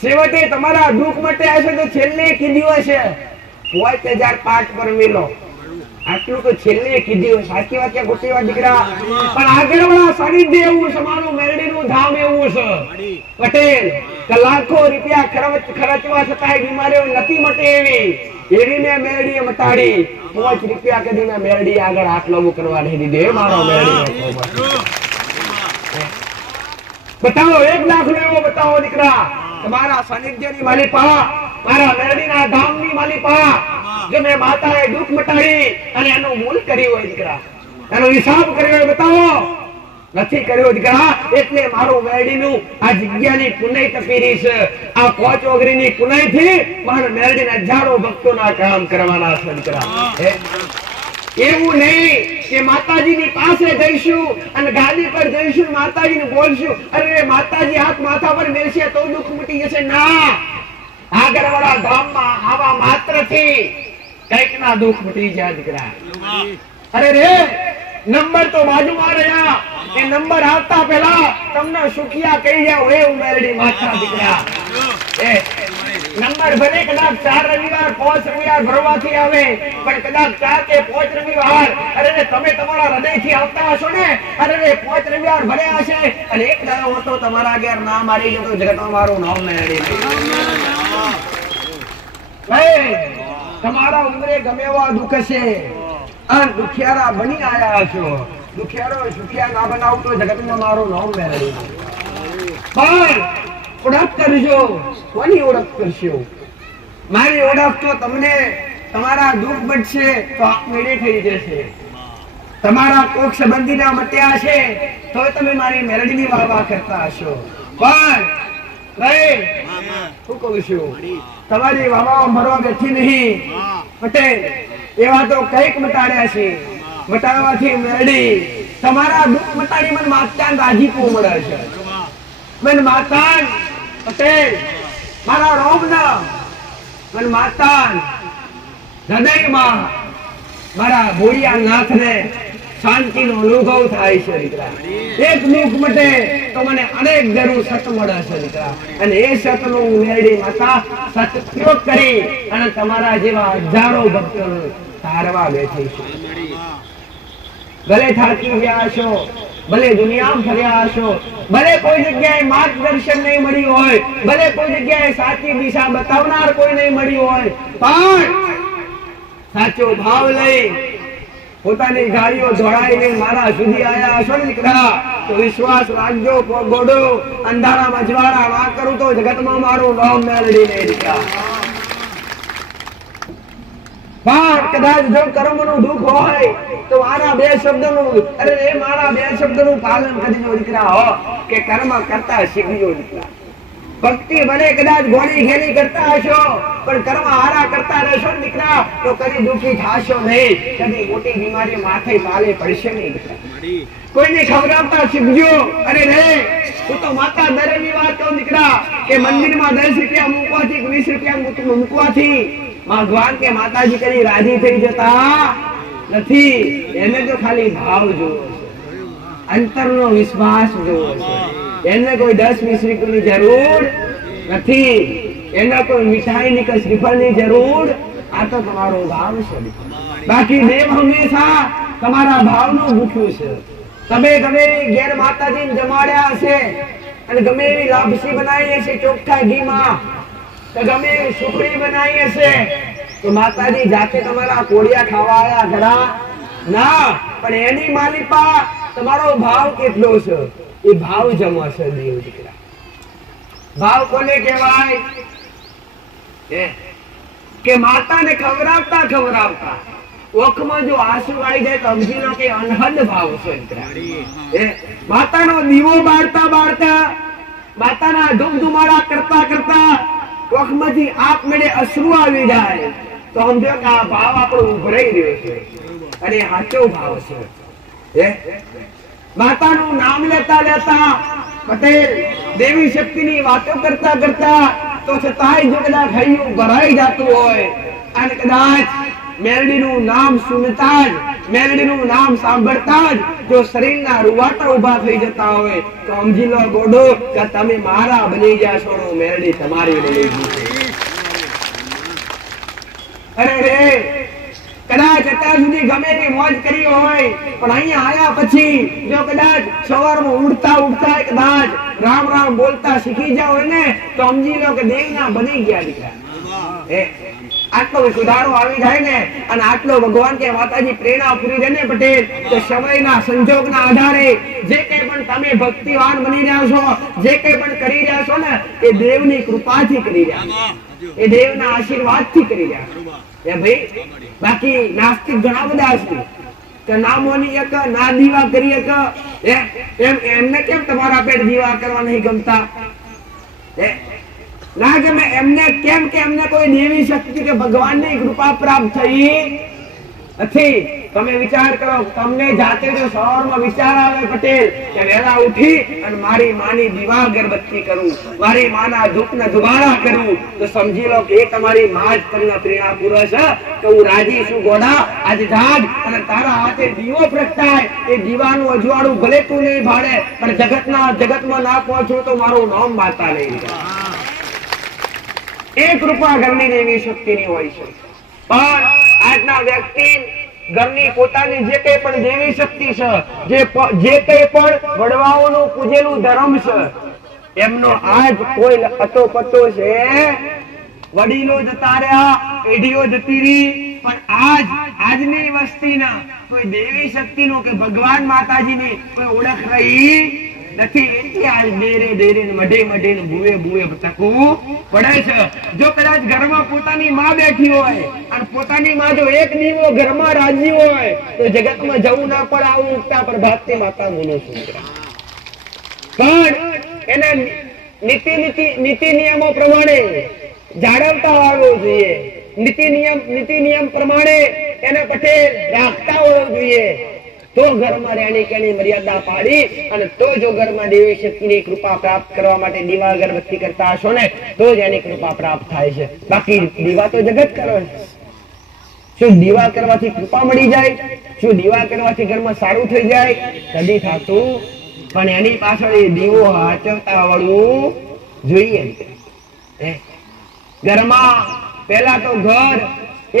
છેવટે તમારા દુઃખ માટે હશે તો છેલ્લે કીધું હશે 5000 પાઠ પર મેલો, આટલું તો છેલ્લે કીધું. સાચી વાત કે ખોટી વાત દીકરા? પણ આગળવાળા સાનિધ્ય એવું છે, મારું મેરડીનું ધામ એવું છે પટેલ કે લાખો રૂપિયા ખર્ચવા છતાંય બીમારીઓ નથી મટે એવી મેં મેરડીએ મટાડી. 5 રૂપિયા કદી મેં મેરડી આગળ હાથ લાંબુ કરવા નહીં દીધો. મારો મેરડી બતાવો, 1 લાખ નો એવો બતાવો દીકરા. તમારા સાનિધ્યની માલિપા, મારા મેરડીના ધામની માલિપા જો મેં માતાએ દુઃખ મટાડી અને એનું મૂળ કર્યું હોય દીકરા, એનો હિસાબ કર્યો હોય બતાવો. નથી કર્યો દીકરા, એટલે મારું મેરડીનું આ જગ્યાની પુનઈ તપીરી છે. આ પોચ ઓગરીની પુનઈથી મારા મેરડીના હજારો ભક્તોના કામ કરવાના છે દીકરા. એવું નહીં કે માતાજીની પાસે જઈશું અને ગાદી પર જઈશું, માતાજીને બોલશું, અરે માતાજી હાથ માથા પર મેલશે તો દુઃખ મટી જશે. ના, આગળવાળા ધામમાં આવા માત્રથી કઈક ના દુઃખ મટી જાય દીકરા. અરે રે, નંબર તો બાજુમાં રહ્યા, એ નંબર આવતા પહેલા તમને સુખિયા કહી જાવ, હે ઉમેરડી માતા દીકરા. એ નંબર ભલે કદાચ 4 રવિવાર 5 રવિવાર ભરવાથી આવે, પણ કદાચ 4 કે 5 રવિવાર અરે તમે તમારા હૃદયથી આવતા હશો ને, અરે 5 રવિવાર ભર્યા હશે અને એક દાડો હતો તમારા ઘેર નામ મારી ગયો તો જગતમાં મારું નામ મેળવી. તમારા ઉંમરે ગમે એવા દુઃખ છે, આ દુખિયારા બની આયા છો, દુખિયારો સુખિયા ના બનાવતો જગતમાં મારું નામ મેળવી. પણ ઓળખ કરજો. કોની ઓળખ કરશો? મારી ઓળખ તો તમને તમારા દુઃખ બચશે તો આપમેળે થઈ જશે. તમારા કોક સંબંધીના મટ્યા છે તો તમે મારી મેરડીની વાહ કરતા હશો. પણ શું કહું છું, તમારી વાવા મરવા બેઠી નહીં પટેલ, એવા તો કઈક મટાડ્યા છે. મટાડવાથી મેરડી તમારા દુઃખ મટાડી મને માતા રાજીપો મળે છે. મને માતા પટેલ મારા રોમના મને માતા હૃદયમાં મારા ભોળિયા નાથને શાંતિનો અનુભવ થાય છે દીકરા. એક દુઃખ મટે તો મને અનેક જરૂર સત મળે છે દીકરા. અને એ સતનું મેરડી માતા સત્યોગ કરી અને તમારા જેવા હજારો ભક્તોને તારવા બેઠી છે. ભલે થાકી ગયા છો, ભલે દુનિયામાં ફર્યા હશો, ભલે કોઈ જગ્યાએ માર્ગદર્શન નહીં મળ્યું હોય, ભલે કોઈ જગ્યાએ સાચી દિશા બતાવનાર કોઈ નહીં મળ્યું હોય, પણ સાચો ભાવ લઈ પોતાની ગાડીઓ દોડાઈને મારા સુધી આયા હશો ને દીકરા, તો વિશ્વાસ રાખજો, ગોડો અંધારામાં અજવાળા ના કરું તો જગતમાં મારું નામ મેળવી નહીં દીકરા. પણ કદાચ જો કર્મનું દુઃખ હોય તો મારા બે શબ્દનું મારા બે શબ્દનું પાલન કરજો દીકરા. હો કે કર્મ કરતા શીખજો દીકરા. ભક્તિ ભલે કદાચ ગોળી ઘેલી કરતા હશો, પણ કર્મ હારા કરતા રહેશો દીકરા તો કદી દુઃખી થાશો નહીં, કદી મોટી બીમારી માથે પાલે પડશે નહીં દીકરા. કોઈને ખવડાવતા શીખજો. અરે રે, હું તો માતા દરેની વાત કહું દીકરા કે મંદિરમાં 10 રૂપિયા મૂકવાથી 20 રૂપિયા મૂકવાથી ભગવાન કે માતાજી કદી રાજી થઈ જતા નથી. એને તો ખાલી ભાવ જોવો છે, અંતરનો વિશ્વાસ જોવો છે. એને કોઈ 10-20 રૂપિયાની જરૂર નથી, એને કોઈ મીઠાઈની કે શ્રીફળની જરૂર. આ તો તમારો ભાવ છે. બાકી દેવ હંમેશા તમારા ભાવનું ભૂખ્યું છે. તમે ગમે ઘેર માતાજીને જમાડ્યા હશે અને ગમે એવી લાપસી બનાવી હશે ચોખ્ખા ઘીમાં, તો ગમે એવી સુખડી બનાવી હશે તો માતાજી જાતે તમારા કોળિયા ખાવા આયા ખરા? ના, પણ એની માલિપા તમારો ભાવ કેટલો છે એ ભાવ જમાશે દેવ દીકરા. ભાવ કોને કહેવાય? કે માતાને ખવડાવતા ખવડાવતા ઓખમાં જો આંસુ આવી જાય તો સમજી લો કે અનહદ ભાવ છે દીકરા. માતાનો દીવો બાળતા બાળતા, માતાના ધૂમધુમાડા કરતા કરતા ઓખમાંથી આપમેળે અશ્રુ આવી જાય તો સમજો કે આ ભાવ આપણો ઉભરાઈ રહ્યો છે અને સાચો ભાવ છે. માતાનું નામ લેતા લેતા પટેલ દેવી શક્તિની વાતો કરતા કરતા તો છતાંય જો કદાચ હૈયું ભરાઈ જતું હોય અને કદાચ મેરડીનું નામ સુનતા જ, મેરડીનું નામ સાંભળતા જ જો શરીરના રૂવાટા ઉભા થઈ જતા હોય તો સમજી લો ગોડો કે તમે મારા બની ગયા છો, મેરડી તમારી બની ગઈ છે. અરે રે, કદાચ અત્યાર સુધી ગમે તે મોજ કરી હોય પણ અહીંયા આયા પછી જો કદાચ સવારમાં ઉઠતા ઉઠતા કદાચ રામ રામ બોલતા શીખી જાવ ને તો સમજી લો કે દેવના બની ગયા દીકરા. આટલો સુધારો આવી જાય ને અને આટલો ભગવાન કે માતાજી પ્રેરણા પૂરી દે ને પટેલ, તો સમયના સંજોગના આધારે જે કંઈ પણ તમે ભક્તિવાન બની રહ્યા છો, જે કંઈ પણ કરી રહ્યા છો ને એ દેવની કૃપાથી કરી રહ્યા છો, એ દેવના આશીર્વાદથી કરી રહ્યા છો. એ ભાઈ, બાકી નાસ્તિક ઘણા બધા છે કે ના મોની એક ના દીવા કરી એક એમ એમને કેમ તમારા પેટ દીવા કરવા નહીં ગમતા? ના ગમે એમને કેમ કે એમને કોઈ દેવી શક્તિ કે ભગવાનની કૃપા પ્રાપ્ત થઈ નથી? તમે વિચાર કરો, તમને જાતે જો સવારમાં વિચાર આવે પટેલ કે વહેલા ઉઠી અને મારી માની દીવા અગરબત્તી કરું, મારી માના ધૂપના ધુમાડા કરું, તો સમજી લો કે એ તમારી માં જ તમને પ્રેરણા પૂરે છે કે હું રાજી છું ગોડા, આજે જાગ અને તારા હાથે દીવો પ્રગટાય. એ દીવાનું અજવાળું ભલે તું નહીં ભાડે પણ જગતમાં ના પહોંચું તો મારું નામ માતા લઈ જાય. એ કૃપા ઘરની દેવી શક્તિની હોય છે. પણ આજના વ્યક્તિ ઘરની પોતાની જે કઈ પણ દેવી શક્તિ છે, જે કઈ પણ વડવાઓનું પૂજેલું ધર્મ છે, એમનો આજ કોઈ અતો પતો છે. વડીલો જતા રહ્યા, પેઢીઓ જતી રહી, પણ આજની વસ્તીના કોઈ દેવી શક્તિનો કે ભગવાન માતાજીની કોઈ ઓળખ રહી નથી. એટલે આજ ડેરે મઢે ભૂવે ભટકવું પડે છે. જો કદાચ ઘરમાં પોતાની માં બેઠી હોય અને પોતાની માં જો એક દીવો ઘરમાં રાજી હોય તો જગતમાં જવું ના પડે. આવું ઉગતા પ્રભાતની માતા બોલો છું. પણ એના નીતિ નિયમો પ્રમાણે જાળવતા આવવું જોઈએ. નીતિ નિયમ પ્રમાણે એને પટેલ રાખતા હોવું જોઈએ. તો ઘરમાં રહેણી કેણી મર્યાદા પાડી અને તો જો ઘરમાં દેવી શક્તિની કૃપા પ્રાપ્ત કરવા માટે દીવા અગરબત્તી કરતા હશો ને તો જ એની કૃપા પ્રાપ્ત થાય છે. બાકી દીવા તો જગત કરે છે. શું દીવા કરવાથી કૃપા મળી જાય? શું દીવા કરવાથી ઘરમાં સારું થઈ જાય? કદી થતું પણ એની પાછળ એ દીવો હાચવતા આવડવું જોઈએ. ઘરમાં પહેલા તો ઘર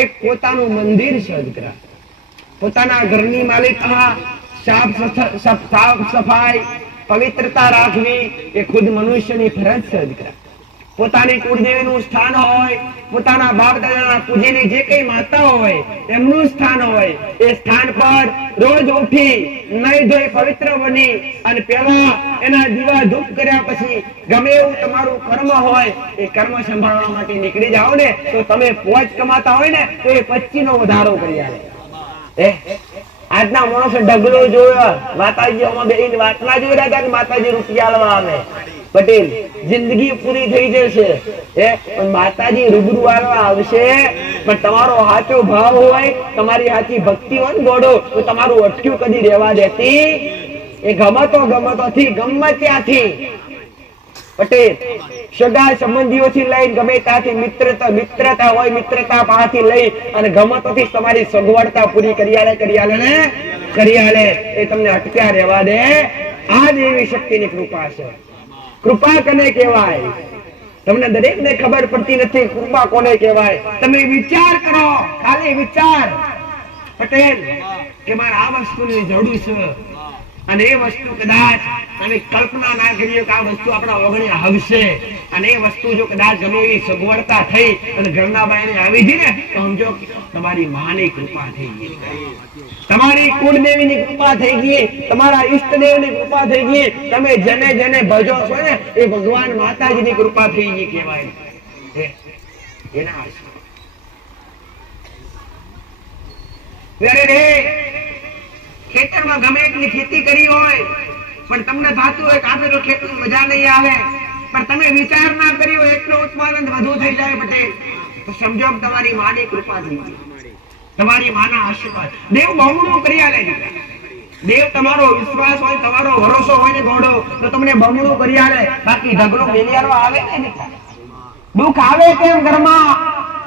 એક પોતાનું મંદિર છે. પોતાના ઘરની માલિકા સાફ સફાઈ પવિત્રતા રાખવી એ ખુદ મનુષ્યની ફરજ છે. દીકરા પોતાની કુળદેવીનું સ્થાન હોય, પોતાના બાપ દાદાના પૂજેલી જે કઈ માતા હોય એમનું સ્થાન હોય, એ સ્થાન પર રોજ ઉઠી નહીં ધોઈ પવિત્ર બની અને પેલા એના દીવા ધૂપ કર્યા પછી ગમે એવું તમારું કર્મ હોય એ કર્મ સંભાળવા માટે નીકળી જાઓ ને તો તમે પોચ કમાતા હોય ને તો એ 25 નો વધારો કરી આવે. આજના માણસો ઢગલો જોયો, માતાજી આમાં બેહીને વાતના જોઈ રહ્યા હતા કે માતાજી રૂપિયા લેવા આવે. પટેલ જિંદગી પૂરી થઈ જશે પણ માતાજી રૂબરૂ આવવા આવશે. પણ તમારો સાચો ભાવ હોય, તમારી સાચી ભક્તિ હોય ને ગોડો, તો તમારું અટક્યું કદી રહેવા દેતી એ ગમતોથી ગમે ત્યાંથી પટેલ સગા સંબંધીઓથી લઈને ગમે ત્યાંથી મિત્રતા હોય, મિત્રતા પાસેથી લઈ અને ગમતોથી તમારી સગવડતા પૂરી કરી આલે એ તમને અટક્યા રહેવા દે. આ દેવી શક્તિની કૃપા છે. કૃપા કોને કહેવાય? તમને દરેકને ખબર પડતી નથી કૃપા કોને કહેવાય. તમે વિચાર કરો, ખાલી વિચાર પટેલ કે મારે આ વસ્તુની જરૂર છે અને એ વસ્તુ કદાચ તમે કલ્પના ના કરીએ કે આ વસ્તુ આપણા ઓગણે આવશે અને એ વસ્તુ જો કદાચ ગમે એવી સગવડતા થઈ અને ઘરના બાઈને આવી ગઈ ને તો સમજો તમારી માની કૃપા થઈ ગઈ, તમારી કુળદેવીની કૃપા થઈ ગઈ, તમારા ઈષ્ટદેવની કૃપા થઈ ગઈ. તમે જેને ભજો છો ને એ ભગવાન માતાજીની કૃપા થઈ ગઈ કહેવાય. એના ખેતરમાં ગમે એટલી ખેતી કરી હોય પણ તમને થાતું હોય કે આ ફેરો ખેતીની મજા નહીં આવે, પણ તમે વિચાર ના કર્યો એટલો ઉત્પાદન વધુ થઈ જાય પટેલ, તો સમજો કે તમારી માની કૃપા થઈ ગઈ, તમારી માના આશીર્વાદ. દેવ બમણું કરી આલે. દેવ તમારો વિશ્વાસ હોય, તમારો ભરોસો હોય ને ગોડો તો તમને બમણું કરી આલે. બાકી ઢગલો મેલિયારો આવે ને દુઃખ આવે કેમ ઘરમાં?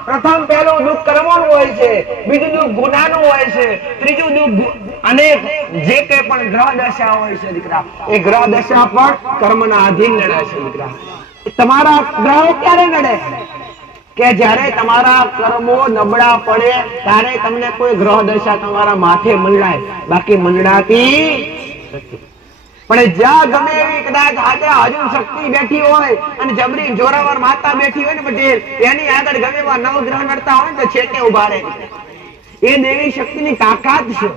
પ્રથમ પહેલું દુઃખ કર્મોનું હોય છે, બીજું દુઃખ ગુનાનું હોય છે, ત્રીજું દુઃખ અનેક જે કઈ પણ ગ્રહ દશા હોય છે દીકરા, એ ગ્રહ દશા પણ કર્મના આધીન નડે છે દીકરા. તમારા ગ્રહો ક્યારે નડે? કે જ્યારે તમારા કર્મો નબળા પડે ત્યારે તમને કોઈ ગ્રહ દશા તમારા માથે મંડળાય, બાકી મંડળાતી નથી. પણ જ્યાં ગમે એવી કદાચ હાથે હજુ શક્તિ બેઠી હોય અને જબરી જોરાવર માતા બેઠી હોય ને પટેલ, એની આગળ ગમે એવા નવગ્રહ નડતા હોય ને તો છેટે ઉભા રહે. એ દેવી શક્તિની તાકાત છે.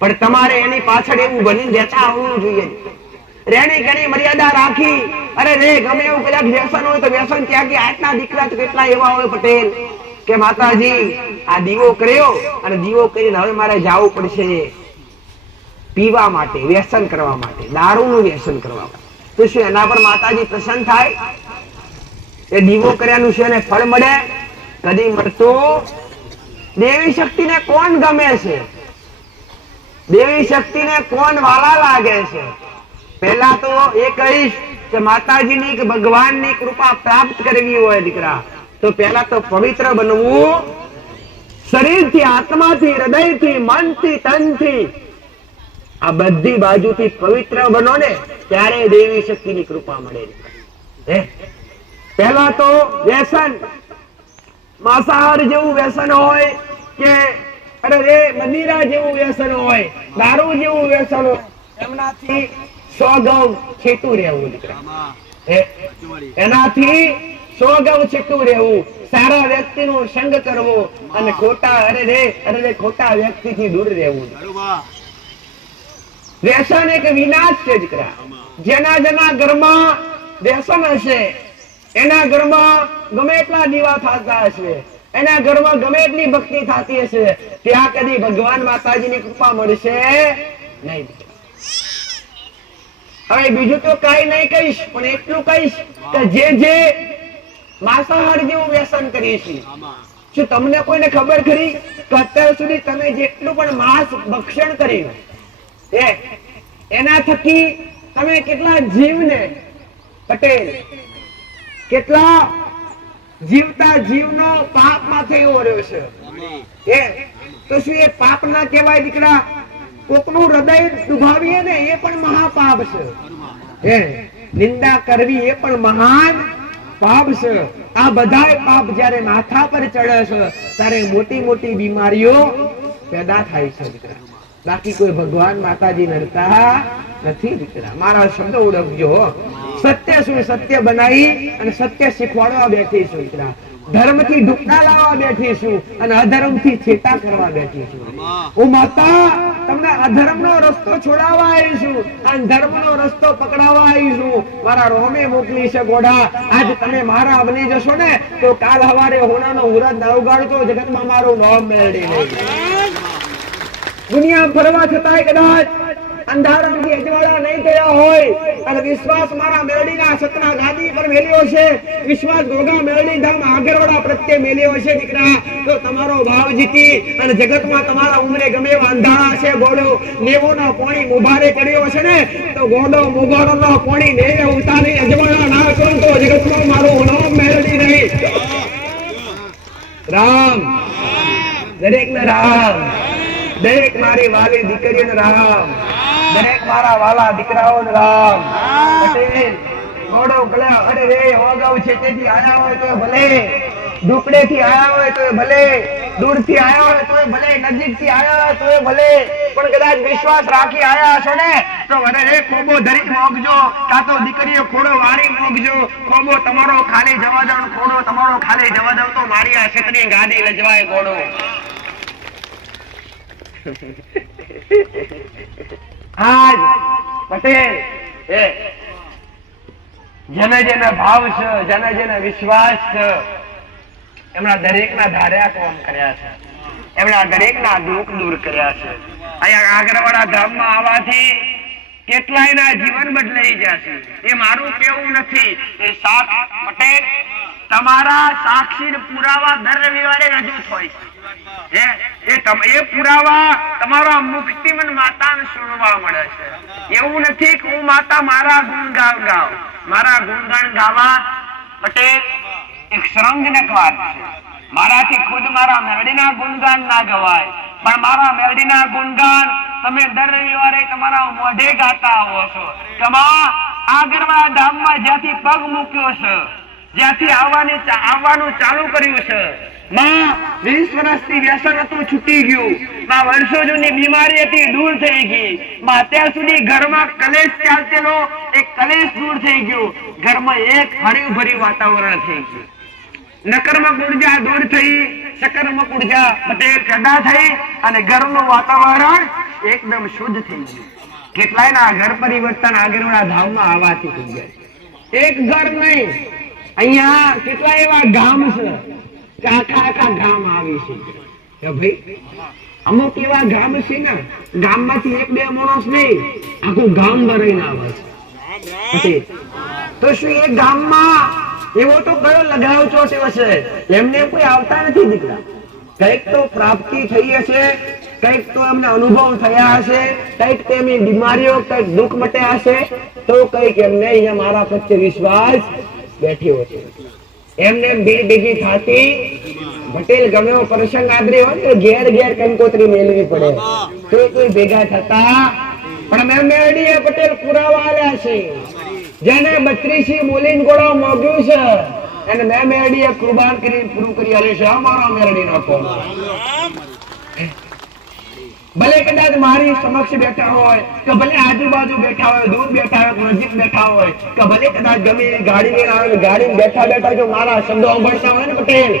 પણ તમારે એની પાછળ એવું બની દેતા આવવું જોઈએ. રેણી ઘણી મર્યાદા રાખી, અરે રે ગમે એવું કદાચ વ્યસન હોય તો વ્યસન ત્યાગી. આજના દીકરા તો કેટલા એવા હોય પટેલ કે માતાજી આ દીવો કર્યો અને દીવો કરીને હવે મારે જવું પડશે પીવા માટે, વ્યસન કરવા માટે, દારૂનું વ્યસન કરવા માટે. તો શું એના પર માતાજી પ્રસન્ન થાય? એ દીવો કર્યાનું છે એને ફળ મળે? કદી મળતું. દેવી શક્તિને કોણ ગમે છે? દેવી શક્તિને કોણ વાલા લાગે છે? પહેલા તો એ કહીશ કે માતાજીની કે ભગવાનની કૃપા પ્રાપ્ત કરવી હોય દીકરા, તો પહેલા તો પવિત્ર બનવું. શરીરથી, આત્માથી, હૃદયથી, મનથી, તનથી, આ બધી બાજુથી પવિત્ર બનો ને ત્યારે દેવી શક્તિની કૃપા મળે. પહેલા તો વ્યસન, માંસાહાર જેવું વ્યસન હોય કે અરે રે મદિરા જેવું વ્યસન હોય, દારૂ જેવું વ્યસન હોય, એમનાથી 100 ગૌ છેટું રહેવું દીકરા. એનાથી 100 ગૌ છેટું રહેવું, સારા વ્યક્તિનો સંગ કરવો અને ખોટા અરે ખોટા વ્યક્તિથી દૂર રહેવું. વ્યસન એક વિનાશ છે દીકરા. જેના ઘરમાં વ્યસન હશે એના ઘરમાં ગમે એટલા દીવા થતા હશે, એના ઘરમાં ગમે એટલી ભક્તિ થતી હશે, ત્યાં કદી ભગવાન માતાજીની કૃપા મળશે નહીં. હવે બીજું તો કઈ નહીં કહીશ, પણ એટલું કહીશ કે જે માંસાહાર જેવું વ્યસન કરીએ છીએ, શું તમને કોઈને ખબર ખરી કે અત્યાર સુધી તમે જેટલું પણ માંસ ભક્ષણ કર્યું એના થકી તમે કેટલા જીવને પટેલ, કેટલા જીવતા જીવનો પાપમાં થયો રહ્યો છે. તો શું એ પાપ ના કહેવાય દીકરા? કોકનું હૃદય દુભાવીએ ને એ પણ મહાપાપ છે. નિંદા કરવી એ પણ મહાન પાપ છે. આ બધાય પાપ જયારે માથા પર ચડે છે ત્યારે મોટી મોટી બીમારીઓ પેદા થાય છે દીકરા. બાકી કોઈ ભગવાન માતાજી નડતા નથી દીકરા. મારા શબ્દ ઓળખજો. સત્ય શું? સત્ય બનાવી અને સત્ય શીખવાડવા બેઠીશું દીકરા. ધર્મથી ઢુકડા લાવવા બેઠીશું અને અધર્મથી છેટા કરવા બેઠીશું. હું માતા તમને અધર્મનો રસ્તો છોડાવવા આવીશું અને ધર્મનો રસ્તો પકડાવવા આવીશું. મારા રોમે મોકલી છે ગોડા. આજ તમે મારા બની જશો ને તો કાલ સવારે હોનાનો મુહૂર્ત અવગાડતો જગતમાં મારું નામ મેળવી નહીં. દુનિયા ફરવા છતાંય કદાચ અંધારામાંથી અજવાળા નહીં થયા હોય અને વિશ્વાસ મારા મેરડીના સતના ગાદી પર મેલ્યો છે, વિશ્વાસ ગોગા મેરડી ધામ આગરવાડા પ્રત્યે મેલ્યો છે દીકરા, તો તમારો ભાવ જીતી અને જગતમાં તમારા ઉમરે ગમે એવા અંધારા છે ગોડો નેવોનો પોણી મુભારે કર્યો છે ને, તો ગોડો મુગારોનો પોણી નેવે ઉતારી અજવાળા ના કરો તો જગતમાં મારું નામ મેરડી નહીં. રામ, દરેકને રામ, દરેક મારી વાલી દીકરીઓને રામ, દરેક મારા વાલા દીકરાઓને રામ. પટેલ ગોડો ગળે અરે રે ઓગાવ છે તેથી આયા હોય તો ભલે, ડુકડે થી આયા હોય તો ભલે, દૂર થી આયા હોય તો ભલે, નજીક થી આયા હોય તો ભલે, પણ કદાચ વિશ્વાસ રાખી આયા હશો ને તો અરે રે ખોબો ધરી મોગજો, કાં તો દીકરીઓ ખોડો વાળી મોગજો. ખોબો તમારો ખાલી જવા દઉં, ખોડો તમારો ખાલી જવા દઉં તો મારી આ ક્ષેત્રની ગાદી લજવાય ગોડો. આજ પટેલ જેને જેને ભાવ છે, જેને જેને વિશ્વાસ છે, એમના દરેકના ધાર્યા કામ કર્યા છે, એમના દરેકના દુઃખ દૂર કર્યા છે. અહીંયા આગરવાડા ગામમાં આવવાથી કેટલાયના જીવન બદલાઈ ગયા છે. એ મારું કેવું નથી. એ પટેલ તમારા સાક્ષી પુરાવા દર રવિવારે રજૂ થાય છે. એ પુરાવા તમારા મુક્તિમન માતાને સુનવા મળે છે. એવું નથી કે હું માતા મારા ગુણગાન ગાવ. મારા ગુણગાન ગાવા પટેલ એક શરમજનક વાત છે. મારાથી ખુદ મારા મેરડીના ગુણગાન ના ગવાય, પણ મારા મેરડીના ગુણગાન તમે દર રવિવારે તમારા મોઢે ગાતા આવો છો. આગળવાળા ધામમાં જ્યાંથી પગ મૂક્યો છે, જ્યાંથી આવવાનું ચાલુ કર્યું છે, માં 20 વર્ષથી વ્યસન હતું છૂટી ગયું, માં વર્ષો જૂની બીમારી હતી દૂર થઈ ગઈ, માં અત્યાર સુધી ઘરમાં કલેશ ચાલતેલો એક કલેશ દૂર થઈ ગયો, ઘરમાં એક હર્યું ભર્યું વાતાવરણ થઈ ગયું, નકર્મક ઉર્જા દૂર થઈ, સકર્મક ઉર્જા પટેલ પેદા થઈ અને ઘરનું વાતાવરણ એકદમ શુદ્ધ થઈ ગયું. કેટલાયના ઘર પરિવર્તન આગળના ધામમાં આવવાથી થઈ ગયા. એક ઘર નહીં, અહીંયા કેટલા એવા ગામ છે કે આખા ગામ આવી છે કે ભાઈ અમુક એવા ગામ છે ને ગામમાંથી એક બે માણસ નહીં આખું ગામ ભરાઈને આવે છે તો શું એ ગામમાં એવો તો કયો લગાવ ચોસે હશે એમને કોઈ આવતા નથી દીકરા કઈક તો પ્રાપ્તિ થઈ હશે કઈક તો એમને અનુભવ થયા હશે કઈક તેમની બીમારીઓ કઈક દુઃખ મટ્યા હશે તો કઈક એમને અહીંયા મારા પ્રત્યે વિશ્વાસ બેઠ્યો છે એમને ભીડ ભેગી થતી પટેલ ગમે એવો પ્રસંગ આદરી હોય ને ઘેર ઘેર કંકોત્રી મેળવી પડે તો કોઈ ભેગા થતા પણ મેં મેળવીએ પટેલ પુરાવા આલ્યા છે જેને 32 બોલીને ગોળો મોગ્યું છે અને મેં મેળવીએ કુરબાન કરીને પૂરું કરી આલ્યું છે અમારો મેળવી નાખો ભલે કદાચ મારી સમક્ષ બેઠા હોય કે ભલે આજુબાજુ બેઠા હોય દૂર બેઠા હોય નજીક બેઠા હોય કે ભલે કદાચ ગમે ગાડી લઈને આવે ગાડી બેઠા બેઠા જો મારા શબ્દો સાંભળતા હોય ને પટેલ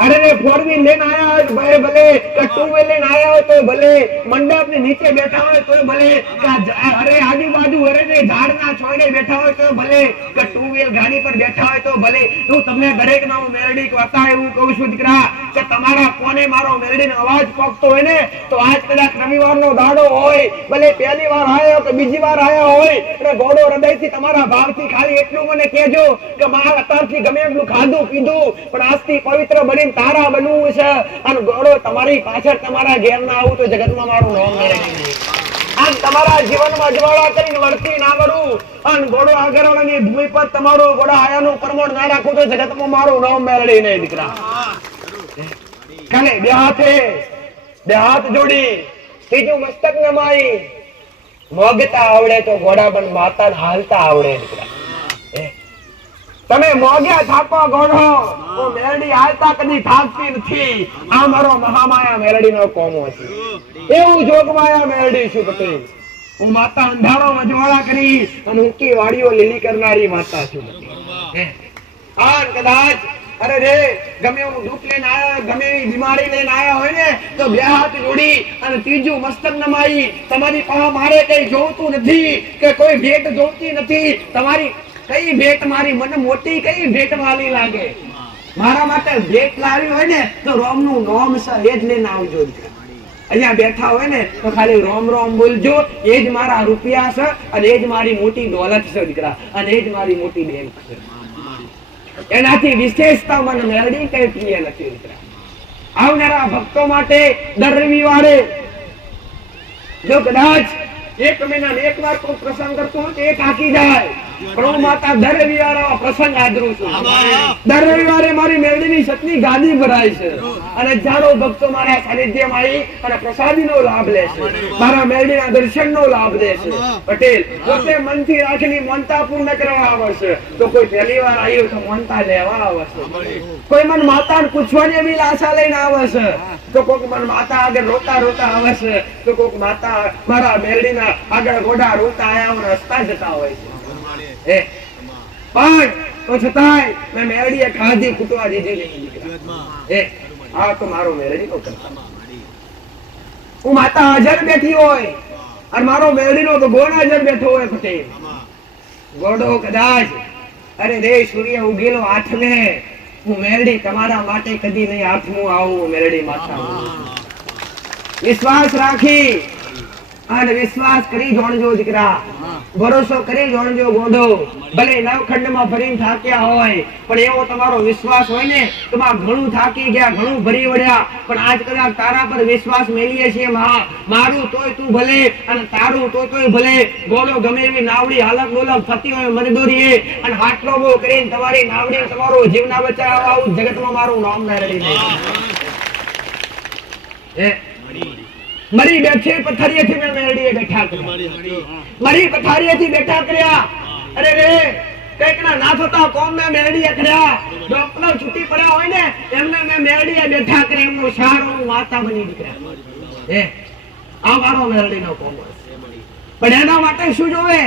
અરે ફોર વ્હીલ લઈને આયા હોય ભલે ભલે ટુ વ્હીલ લઈને આયા હોય તો ભલે મંડપ ની નીચે બેઠા હોય તો ભલે અરે આજુબાજુ અરે ઝાડના છોડે બેઠા હોય તો ભલે કે ટુ વ્હીલ ગાડી પર બેઠા હોય તો ભલે હું તમને દરેક ના હું મેરડી કહેતા એવું કહું છું દીકરા કે તમારા કોને મારો મેરડીનો અવાજ પકતો હોય ને તો આજ કદાચ રવિવારનો દાડો હોય ભલે પહેલી વાર આયો કે બીજી વાર આયા હોય અને ગોળો હૃદયથી તમારા ભાવથી ખાલી એટલું મને કહેજો કે મારા અત્યારથી ગમે એટલું ખાધું પીધું પણ આજથી પવિત્ર બની તારા બનવું છે અને ગોળો તમારી પાછળ તમારા ઘેર ના આવું તો જગતમાં મારું નામ મેળવી આમ તમારા જીવનમાં જ્વાળા કરીને વર્તી ના કરું અને ગોળો આગળની ભૂમિ પર તમારું ગોળા આયાનું પ્રમાણ ના રાખું તો જગતમાં મારું નામ મેળવી નહીં દીકરા કાલે બે હાથ જોડી ત્રીજું મસ્તક નમાઈ મોગતા આવડે તો ઘોડા પણ માતા હાલતા આવડે દીકરા તમે મોગ્યા થાકો ગોળો તો મેરડી હાલતા કદી થાકતી નથી આ મારો મહામાયા મેરડીનો કોમો છે એવું જોગમાયા મેરડી છું પટેલ હું માતા અંધારો મજવાળા કરી અને ઊંકી વાડીઓ લીલી કરનારી માતા છું આ કદાચ અરે રે ગમે એવું દુઃખ લઈને આયા ગમે એવી બીમારી લઈને આયા હોય ને તો બે હાથ જોડી અને ત્રીજું મસ્તક નમાઈ તમારી પાસે મારે કઈ જોતું નથી કે કોઈ ભેટ જોતી નથી તમારી કઈ ભેટ મારી મને મોટી કઈ ભેટ વાલી લાગે મારા માટે ભેટ લાવી હોય ને તો રોમ નું નોમ છે એ જ લઈને આવજો અહીંયા બેઠા હોય ને તો ખાલી રોમ રોમ બોલજો એ જ મારા રૂપિયા છે અને એ જ મારી મોટી દોલત છે દીકરા અને એ જ મારી મોટી બેંક છે એનાથી વિશેષતા મને મેળવી કઈ પ્રિય નથી દીકરા આવનારા ભક્તો માટે દર રવિવારે જો કદાચ એક મહિના એક વાર કોઈ પ્રસંગ કરતો હોય તો એ થાકી જાય પણ માતા દર રવિવારે પ્રસંગ હાજરું છું દર રવિવારે મારી મેળવીની સતની ગાદી ભરાય છે અને હજારો ભક્તો મારા સાનિધ્યમાં આવી અને પ્રસાદીનો લાભ લે છે મારા મેળવીના દર્શનનો લાભ લે છે પટેલ પોતે મનથી રાખીને મનતા પૂર્ણ કરવા આવે છે તો કોઈ પહેલી વાર આવ્યું તો મનતા લેવા આવે છે કોઈ મન માતાને પૂછવાની એવી આશા લઈને આવે છે તો કોઈક મન માતા આગળ રોતા રોતા આવે છે તો કોઈક માતા મારા મેળવીના આગળ ઘોડા રોતા આયા રસ્તા જતા હોય છે પણ તો છતાંય મેં મેરડીએ ખાધી કૂટવા દીધી નહીં આ તો મારો મેરડી નો કરતા હું માતા હાજર બેઠી હોય અને મારો મેરડી નો તો ગોળ હાજર બેઠો હોય પટેલ ગોડો કદાચ અરે રે સૂર્ય ઉગેલો હાથને હું મેરડી તમારા માટે કદી નહીં હાથમું આવું મેરડી માતા વિશ્વાસ રાખી અને વિશ્વાસ કરી જોણજો દીકરા ભરોસો કરી જોણજો ગોડો ભલે નવખંડમાં ભરીને થાક્યા હોય પણ એવો તમારો વિશ્વાસ હોય ને તો ઘણું થાકી ગયા ઘણું ભરી વળ્યા પણ આજ કદાચ તારા પર વિશ્વાસ મેળવીએ છીએ મારું તોય તું ભલે અને તારું તોય ભલે ગોડો ગમે એવી નાવડી હાલત ડોલક થતી હોય મજદૂરી અને હાટલો બહુ કરીને તમારી નાવડી તમારો જીવ ના બચાવવા આવું જગતમાં મારું નામ ના રડી નહીં મરી બેઠે પથારીએથી મેં મેરડીએ બેઠા કર્યા મરી પથારીએથી બેઠા કર્યા અરે રે કઈક ના થતા કોમ મેં મેરડીએ કર્યા ડોક્ટર છૂટી પડ્યા હોય ને એમને મેં મેરડીએ બેઠા કર્યા એમનો સારો વાતા બની નીકળ્યા આ મારો મેરડીનો કોમ પણ એના માટે શું જોવે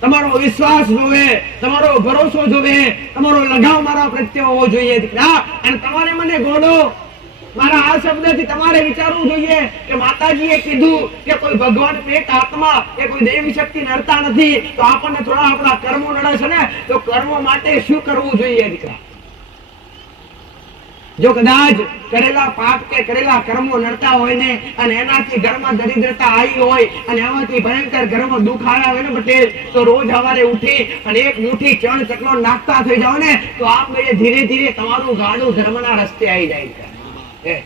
તમારો વિશ્વાસ જોવે તમારો ભરોસો જોવે તમારો લગાવ મારા પ્રત્યે હોવો જોઈએ દીકરા અને તમારે મને ગોડો મારા આ શબ્દથી તમારે વિચારવું જોઈએ કે માતાજીએ કીધું કે કોઈ ભગવાન પેટ આત્મા કે કોઈ દેવી શક્તિ નડતા નથી તો આપણને થોડા આપણા કર્મો નડે છે ને તો કર્મો માટે શું કરવું જોઈએ દીકરા જો કદાચ કરેલા પાપ કે કરેલા કર્મો નડતા હોય ને અને એનાથી ઘરમાં દરિદ્રતા આવી હોય અને એમાંથી ભયંકર ઘરમાં દુઃખ આવ્યા હોય ને પટેલ, તો રોજ સવારે ઉઠી અને એક મુઠ્ઠી ચણ ચકલો નાખતા થઈ જાવ ને તો આપમેળે ધીરે ધીરે તમારું ગાડું ધર્મના રસ્તે આવી જાય.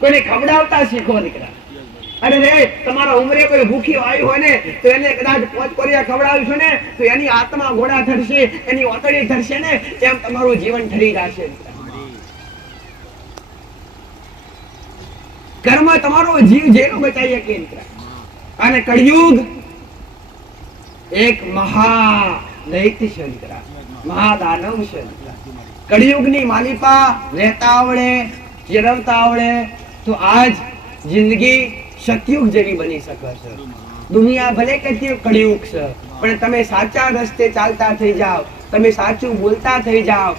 કોઈને ખવડાવતા શીખો દીકરા. અરે રે તમારા ઉંમરે કોઈ ભૂખી આવી હોય ને તો એને કદાચ પોચ કોરિયા ખવડાવીશું ને તો એની આત્મા ઘોડા થશે, એની ઓતડી થશે ને એમ તમારું જીવન ઠરી જશે. કર્મ તમારો જીવ જેનો બચાવી શકે. અને કળિયુગ એક મહાદૈત્ય છે દીકરા, મહાદાનવ છે. કળિયુગની માલિપા રહેતા આવડે, ચેરવતા આવડે તો આજ જિંદગી સતયુગ જેવી બની શકે છે. દુનિયા ભલે કહેતી કળિયુગ છે, પણ તમે સાચા રસ્તે ચાલતા થઈ જાઓ, તમે સાચું બોલતા થઈ જાઓ.